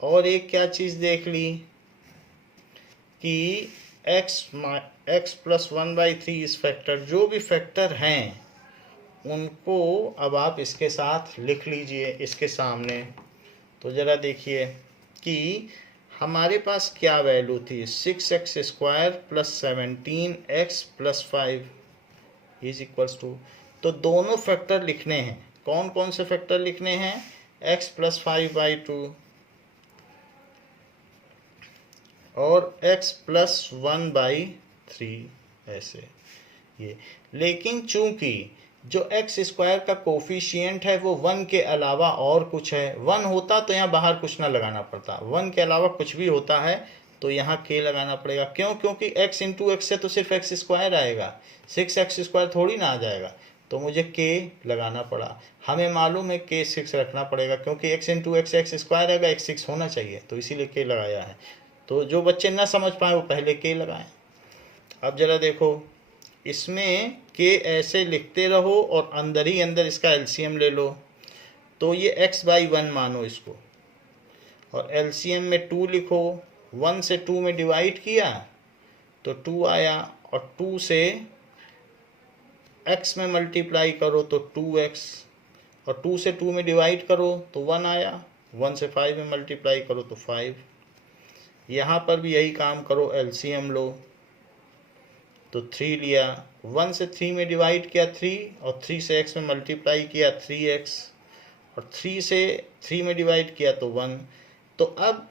और एक क्या चीज देख ली कि x प्लस 1/3 इज फैक्टर। जो भी फैक्टर हैं उनको अब आप इसके साथ लिख लीजिए इसके सामने। तो ज़रा देखिए कि हमारे पास क्या वैल्यू थी, 6x² plus 17x plus 5 is equals to, तो दोनों फैक्टर लिखने हैं। कौन कौन से फैक्टर लिखने हैं, x प्लस 5/2 और x प्लस 1/3, ऐसे ये। लेकिन चूंकि जो x² का कोफिशिएंट है वो 1 के अलावा और कुछ है, 1 होता तो यहाँ बाहर कुछ ना लगाना पड़ता, 1 के अलावा कुछ भी होता है तो यहाँ k लगाना पड़ेगा। क्यों, क्योंकि x इंटू एक्स से तो सिर्फ x² आएगा, 6x² थोड़ी ना आ जाएगा, तो मुझे k लगाना पड़ा। हमें मालूम है k 6 रखना पड़ेगा, क्योंकि x इंटू एक्स x² आएगा, x 6 होना चाहिए, तो इसीलिए k लगाया है। तो जो बच्चे ना समझ पाए वो पहले k लगाएं। अब जरा देखो, इसमें k ऐसे लिखते रहो और अंदर ही अंदर इसका एलसीएम ले लो। तो ये x/1 मानो इसको, और एलसीएम में 2 लिखो। 1 से 2 में डिवाइड किया तो 2 आया, और 2 से x में मल्टीप्लाई करो तो 2x, और 2 से 2 में डिवाइड करो तो 1 आया, 1 से 5 में मल्टीप्लाई करो तो 5। यहाँ पर भी यही काम करो, एलसीएम लो तो 3 लिया, 1 से 3 में डिवाइड किया 3, और 3 से x में मल्टीप्लाई किया 3x, और 3 से 3 में डिवाइड किया तो 1। तो अब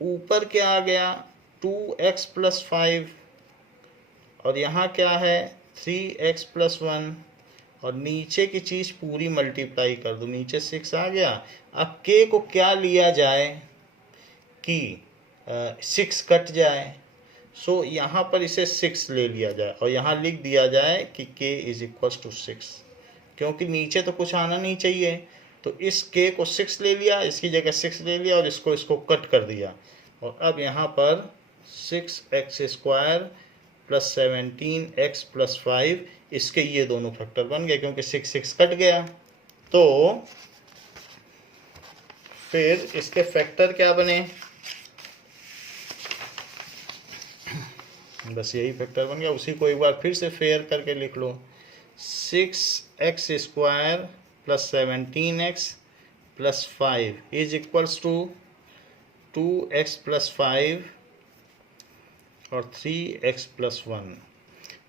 ऊपर क्या आ गया, 2x प्लस 5, और यहाँ क्या है 3x प्लस 1, और नीचे की चीज़ पूरी मल्टीप्लाई कर दो, नीचे 6 आ गया। अब k को क्या लिया जाए कि 6 कट जाए, सो यहाँ पर इसे 6 ले लिया जाए, और यहाँ लिख दिया जाए कि k इज इक्वल्स टू 6, क्योंकि नीचे तो कुछ आना नहीं चाहिए। तो इस k को 6 ले लिया, इसकी जगह 6 ले लिया, और इसको कट कर दिया, और अब यहाँ पर 6x² प्लस 17x प्लस 5, इसके ये दोनों फैक्टर बन गए, क्योंकि 6 कट गया। तो फिर इसके फैक्टर क्या बने, बस यही फैक्टर बन गया, उसी को एक बार फिर से फेयर करके लिख लो। 6x² plus 17x plus 5 is equals to 2x plus 5 और 3x प्लस 1।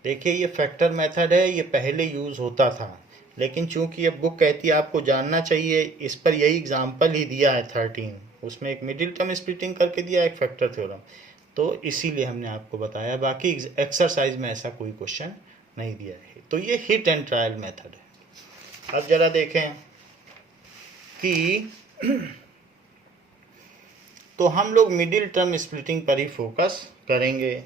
देखिए ये फैक्टर मेथड है, ये पहले यूज़ होता था, लेकिन चूंकि ये बुक कहती है आपको जानना चाहिए, इस पर यही एग्जाम्पल ही दिया है 13, उसमें एक मिडिल टर्म स्प्लिटिंग करके दिया, एक फैक्टर थ्योरम, तो इसीलिए हमने आपको बताया। बाकी एक्सरसाइज में ऐसा कोई क्वेश्चन नहीं दिया है। तो ये हिट एंड ट्रायल मेथड है। अब जरा देखें कि तो हम लोग मिडिल टर्म स्प्लिटिंग पर ही फोकस करेंगे।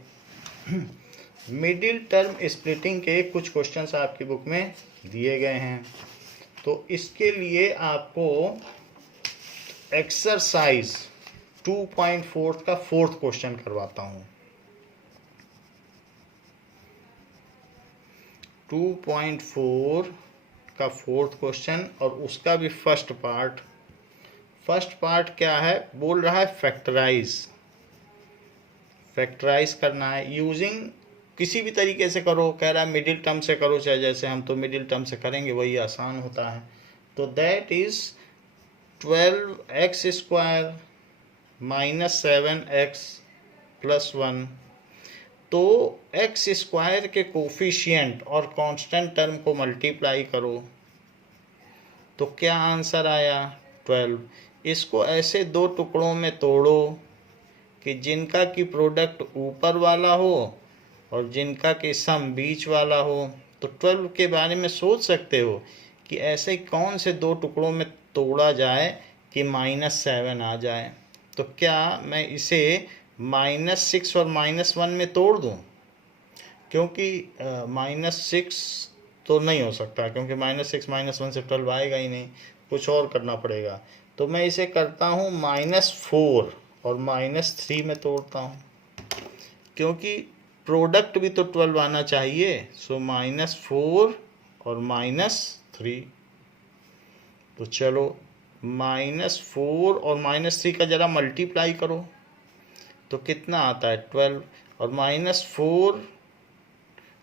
मिडिल टर्म स्प्लिटिंग के कुछ क्वेश्चंस आपकी बुक में दिए गए हैं, तो इसके लिए आपको एक्सरसाइज 2.4 का 4th क्वेश्चन करवाता हूँ। 2.4 का 4th क्वेश्चन, और उसका भी फर्स्ट पार्ट क्या है, बोल रहा है फैक्टराइज फैक्टराइज करना है यूजिंग किसी भी तरीके से करो, कह रहा है मिडिल टर्म से करो, चाहे जैसे हम तो मिडिल टर्म से करेंगे वही आसान होता है। तो that is 12x² minus 7x plus 1। तो x² के कोफिशिएंट और कांस्टेंट टर्म को मल्टीप्लाई करो तो क्या आंसर आया 12। इसको ऐसे दो टुकड़ों में तोड़ो कि जिनका की प्रोडक्ट ऊपर वाला हो और जिनका कि सम बीच वाला हो। तो 12 के बारे में सोच सकते हो कि ऐसे कौन से दो टुकड़ों में तोड़ा जाए कि -7 आ जाए। तो क्या मैं इसे -6 और -1 में तोड़ दूं, क्योंकि -6 तो नहीं हो सकता, क्योंकि -6 -1 से 12 आएगा ही नहीं, कुछ और करना पड़ेगा। तो मैं इसे करता हूँ -4 और -3 में तोड़ता हूँ, क्योंकि प्रोडक्ट भी तो 12 आना चाहिए। सो -4 और -3। तो चलो -4 और -3 का ज़रा मल्टीप्लाई करो तो कितना आता है 12, और -4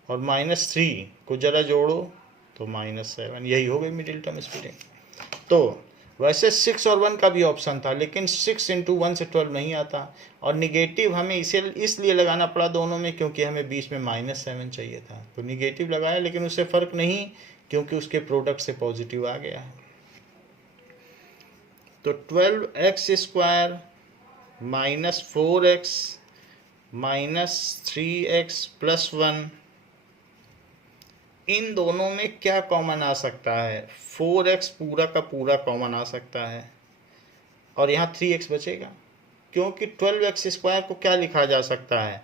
और -3 को ज़रा जोड़ो तो -7। यही हो गई मिडिल टर्म स्प्लिटिंग। तो वैसे 6 और 1 का भी ऑप्शन था, लेकिन 6 × 1 से 12 नहीं आता, और निगेटिव हमें इसे इसलिए लगाना पड़ा दोनों में क्योंकि हमें बीच में -7 चाहिए था। तो निगेटिव लगाया, लेकिन उससे फ़र्क नहीं, क्योंकि उसके प्रोडक्ट से पॉजिटिव आ गया है। तो 12x² -4x -3x प्लस 1, इन दोनों में क्या कॉमन आ सकता है? 4x पूरा का पूरा कॉमन आ सकता है और यहाँ 3x बचेगा, क्योंकि 12x² को क्या लिखा जा सकता है?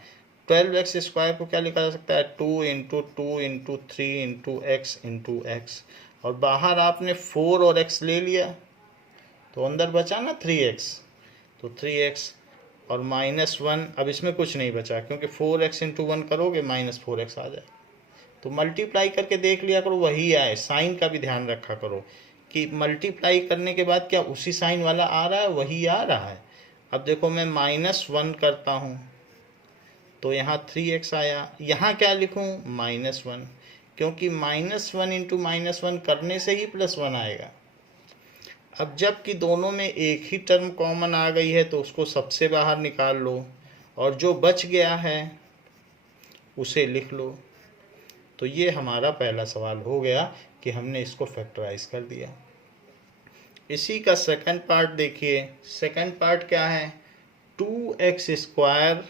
12x² को क्या लिखा जा सकता है? 2 × 2 × 3 × x × x, और बाहर आपने 4 और x ले लिया तो अंदर बचा ना 3x। तो 3x और -1, अब इसमें कुछ नहीं बचा, क्योंकि 4x × 1 करोगे -4x आ जाए। तो मल्टीप्लाई करके देख लिया करो, वही आए। साइन का भी ध्यान रखा करो कि मल्टीप्लाई करने के बाद क्या उसी साइन वाला आ रहा है, वही आ रहा है। अब देखो मैं -1 करता हूँ तो यहाँ 3x आया, यहाँ क्या लिखूँ? -1, क्योंकि -1 × -1 करने से ही +1 आएगा। अब जबकि दोनों में एक ही टर्म कॉमन आ गई है तो उसको सबसे बाहर निकाल लो, और जो बच गया है उसे लिख लो। तो ये हमारा पहला सवाल हो गया कि हमने इसको फैक्टराइज कर दिया। इसी का सेकंड पार्ट देखिए। सेकंड पार्ट क्या है? 2x²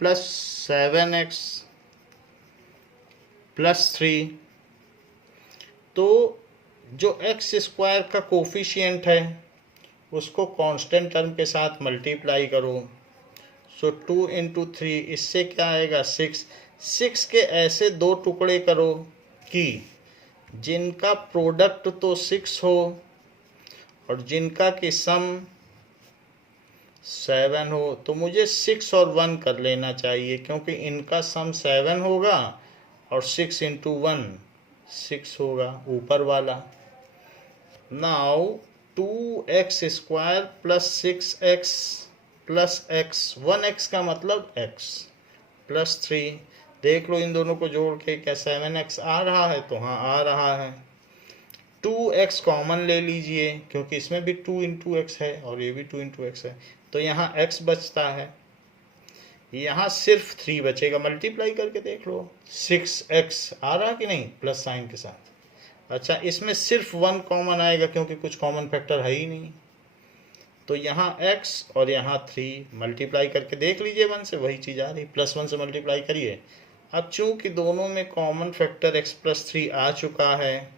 plus 7x plus 3। तो जो x² का कोफिशिएंट है उसको कांस्टेंट टर्म के साथ मल्टीप्लाई करो। सो 2 × 3, इससे क्या आएगा? 6। 6 के ऐसे दो टुकड़े करो कि जिनका प्रोडक्ट तो 6 हो और जिनका कि सम 7 हो। तो मुझे 6 और 1 कर लेना चाहिए, क्योंकि इनका सम 7 होगा और 6 × 1 6 होगा ऊपर वाला। Now 2x² plus 6x plus x, 1x का मतलब x प्लस 3। देख लो इन दोनों को जोड़ के, क्या 7x आ रहा है? तो हाँ आ रहा है। 2x कॉमन ले लीजिए, क्योंकि इसमें भी 2 × x है और ये भी 2 × x है, तो यहाँ x बचता है। यहाँ सिर्फ 3 बचेगा। मल्टीप्लाई करके देख लो, 6x आ रहा कि नहीं प्लस साइन के साथ। अच्छा, इसमें सिर्फ 1 कॉमन आएगा क्योंकि कुछ कॉमन फैक्टर है ही नहीं। तो यहाँ x और यहाँ 3 मल्टीप्लाई करके देख लीजिए 1 से, वही चीज़ आ रही, +1 से मल्टीप्लाई करिए। अब चूंकि दोनों में कॉमन फैक्टर x + 3 आ चुका है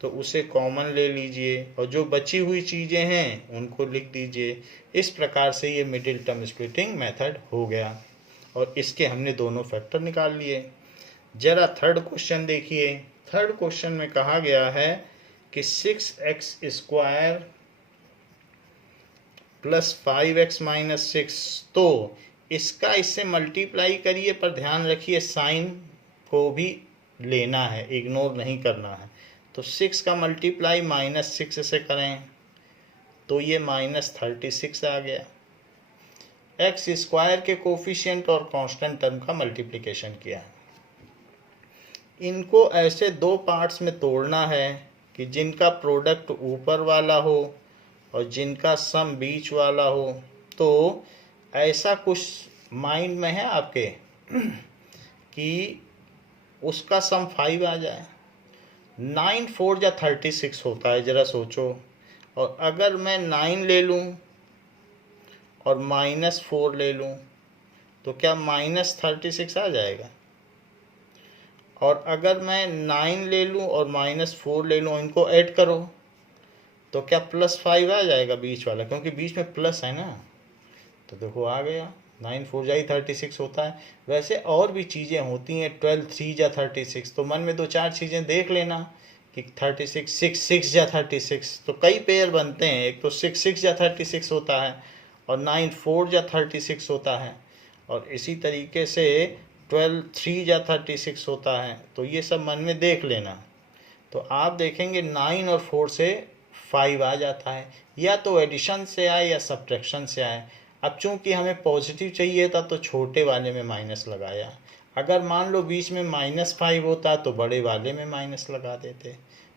तो उसे कॉमन ले लीजिए, और जो बची हुई चीज़ें हैं उनको लिख दीजिए। इस प्रकार से ये मिडिल टर्म स्प्लिटिंग मेथड हो गया, और इसके हमने दोनों फैक्टर निकाल लिए। जरा थर्ड क्वेश्चन देखिए। थर्ड क्वेश्चन में कहा गया है कि 6x² प्लस 5x - 6। तो इसका इससे मल्टीप्लाई करिए, पर ध्यान रखिए साइन को भी लेना है, इग्नोर नहीं करना है। तो 6 का मल्टीप्लाई -6 से करें तो ये -36 आ गया। एक्स स्क्वायर के कोफिशिएंट और कांस्टेंट टर्म का मल्टीप्लिकेशन किया। इनको ऐसे दो पार्ट्स में तोड़ना है कि जिनका प्रोडक्ट ऊपर वाला हो और जिनका सम बीच वाला हो। तो ऐसा कुछ माइंड में है आपके कि उसका सम 5 आ जाए। 9 4 या 36 होता है, ज़रा सोचो। और अगर मैं 9 ले लूँ और -4 ले लूँ तो क्या -36 आ जाएगा? और अगर मैं 9 ले लूँ और -4 ले लूँ, इनको ऐड करो तो क्या +5 आ जाएगा बीच वाला, क्योंकि बीच में प्लस है ना। तो देखो आ गया, 9 4 जा 36 होता है। वैसे और भी चीज़ें होती हैं, 12 3 जा 36। तो मन में 2-4 चीज़ें देख लेना कि 36 6 6 जा 36। तो कई पेयर बनते हैं, एक तो 6 6 जा 36 होता है और 9 4 जा 36 होता है, और इसी तरीके से 12 3 जा 36 होता है। तो ये सब मन में देख लेना। तो आप देखेंगे 9 और 4 से 5 आ जाता है, या तो एडिशन से आए या सब्ट्रैक्शन से आए। अब चूंकि हमें पॉजिटिव चाहिए था तो छोटे वाले में माइनस लगाया। अगर मान लो बीच में -5 होता तो बड़े वाले में माइनस लगा देते।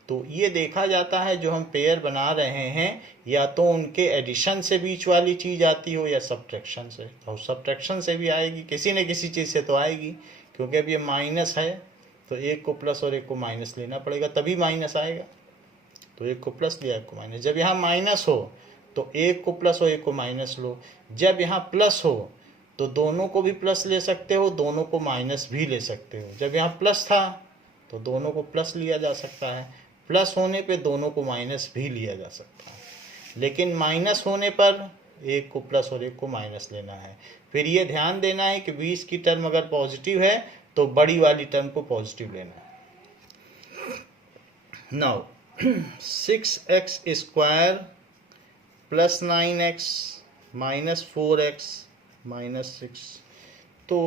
तो ये देखा जाता है जो हम पेयर बना रहे हैं, या तो उनके एडिशन से बीच वाली चीज़ आती हो या सब्ट्रैक्शन से। तो सब्ट्रैक्शन से भी आएगी, किसी न किसी चीज़ से तो आएगी, क्योंकि अब ये माइनस है तो एक को प्लस और एक को माइनस लेना पड़ेगा, तभी माइनस आएगा। तो एक को प्लस लिया, एक को माइनस। जब यहाँ माइनस हो तो एक को प्लस और एक को माइनस लो। जब यहाँ प्लस हो तो दोनों को भी प्लस ले सकते हो, दोनों को माइनस भी ले सकते हो। जब यहाँ प्लस था तो दोनों को प्लस लिया जा सकता है, प्लस होने पे दोनों को माइनस भी लिया जा सकता है। लेकिन माइनस होने पर एक को प्लस और एक को माइनस लेना है। फिर ये ध्यान देना है कि 20 की टर्म अगर पॉजिटिव है तो बड़ी वाली टर्म को पॉजिटिव लेना है। Now 6x square plus 9x minus 4x minus 6। तो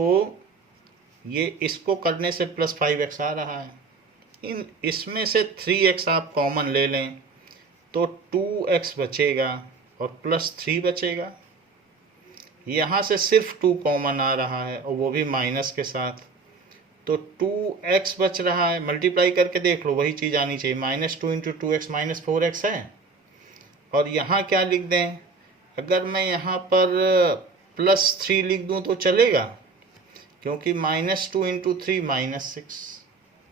ये इसको करने से +5x आ रहा है। इसमें से 3x आप कॉमन ले लें तो 2x बचेगा और +3 बचेगा। यहाँ से सिर्फ 2 कॉमन आ रहा है और वो भी माइनस के साथ, तो 2x बच रहा है। मल्टीप्लाई करके देख लो, वही चीज़ आनी चाहिए। -2 × 2x -4x है। और यहाँ क्या लिख दें? अगर मैं यहाँ पर +3 लिख दूँ तो चलेगा, क्योंकि -2 × 3 -6,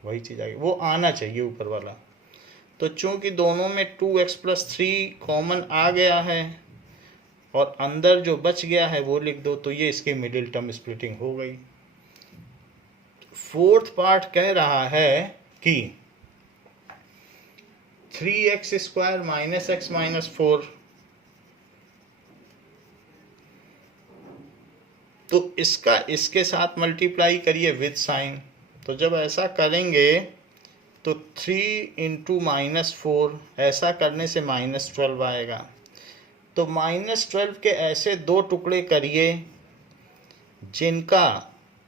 वही चीज़ आएगी, वो आना चाहिए ऊपर वाला। तो चूंकि दोनों में 2x + 3 कॉमन आ गया है और अंदर जो बच गया है वो लिख दो, तो ये इसकी मिडिल टर्म स्प्लिटिंग हो गई। फोर्थ पार्ट कह रहा है कि 3x स्क्वायर -x -4, तो इसका इसके साथ मल्टीप्लाई करिए विद साइन। तो जब ऐसा करेंगे तो 3 × -4, ऐसा करने से -12 आएगा। तो -12 के ऐसे दो टुकड़े करिए जिनका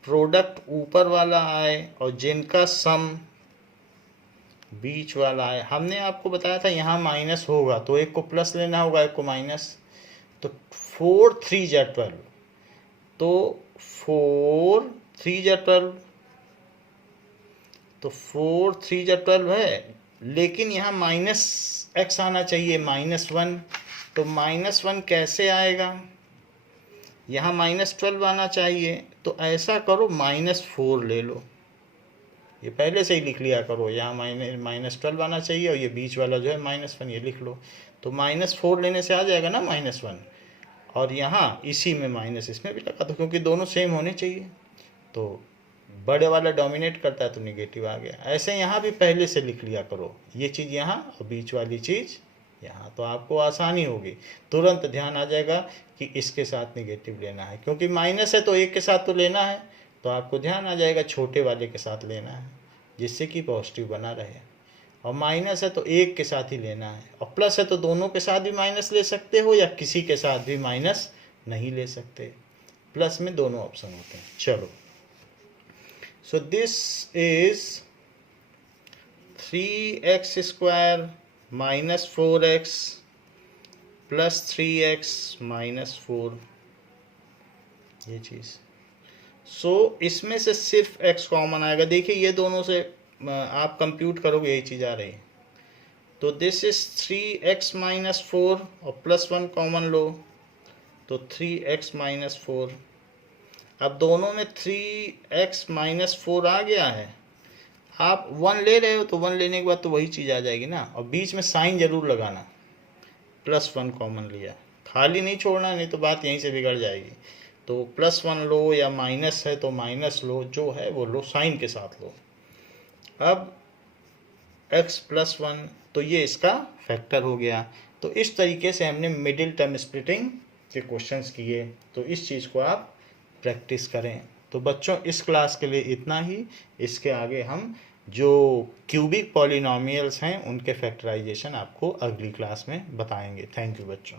प्रोडक्ट ऊपर वाला आए और जिनका सम बीच वाला आए। हमने आपको बताया था यहाँ माइनस होगा तो एक को प्लस लेना होगा, एक को माइनस। तो 4 3 जा 12, तो 4 3 जा 12, तो 4 3 जा 12 है, लेकिन यहाँ -x आना चाहिए, -1। तो -1 कैसे आएगा? यहाँ -12 आना चाहिए। तो ऐसा करो, -4 ले लो। ये पहले से ही लिख लिया करो, यहाँ -12 आना चाहिए और ये बीच वाला जो है -1, ये लिख लो। तो -4 लेने से आ जाएगा ना -1, और यहाँ इसी में माइनस इसमें भी लगा दो, क्योंकि दोनों सेम होने चाहिए। तो बड़े वाला डोमिनेट करता है तो निगेटिव आ गया। ऐसे यहाँ भी पहले से लिख लिया करो, ये चीज़ यहाँ और बीच वाली चीज़ यहाँ, तो आपको आसानी होगी। तुरंत ध्यान आ जाएगा कि इसके साथ निगेटिव लेना है, क्योंकि माइनस है तो एक के साथ तो लेना है। तो आपको ध्यान आ जाएगा छोटे वाले के साथ लेना है, जिससे कि पॉजिटिव बना रहे। और माइनस है तो एक के साथ ही लेना है, और प्लस है तो दोनों के साथ भी माइनस ले सकते हो या किसी के साथ भी माइनस नहीं ले सकते। प्लस में दोनों ऑप्शन होते हैं। चलो, so this is 3x square -4x + 3x -4। ये चीज़। सो इसमें से सिर्फ x कॉमन आएगा। देखिए ये दोनों से आप कंप्यूट करोगे यही चीज़ आ रही है। तो दिस इज 3x माइनस 4 और +1 कॉमन लो तो 3x माइनस 4। अब दोनों में 3x माइनस 4 आ गया है। आप 1 ले रहे हो तो 1 लेने के बाद तो वही चीज़ आ जाएगी ना, और बीच में साइन जरूर लगाना। +1 कॉमन लिया, खाली नहीं छोड़ना, नहीं तो बात यहीं से बिगड़ जाएगी। तो +1 लो या माइनस है तो माइनस लो, जो है वो लो, साइन के साथ लो। अब x+1 तो ये इसका फैक्टर हो गया। तो इस तरीके से हमने मिडिल टर्म स्प्लिटिंग के क्वेश्चंस किए। तो इस चीज़ को आप प्रैक्टिस करें। तो बच्चों इस क्लास के लिए इतना ही। इसके आगे हम जो क्यूबिक पॉलिनोमियल्स हैं उनके फैक्टराइजेशन आपको अगली क्लास में बताएंगे। थैंक यू बच्चों।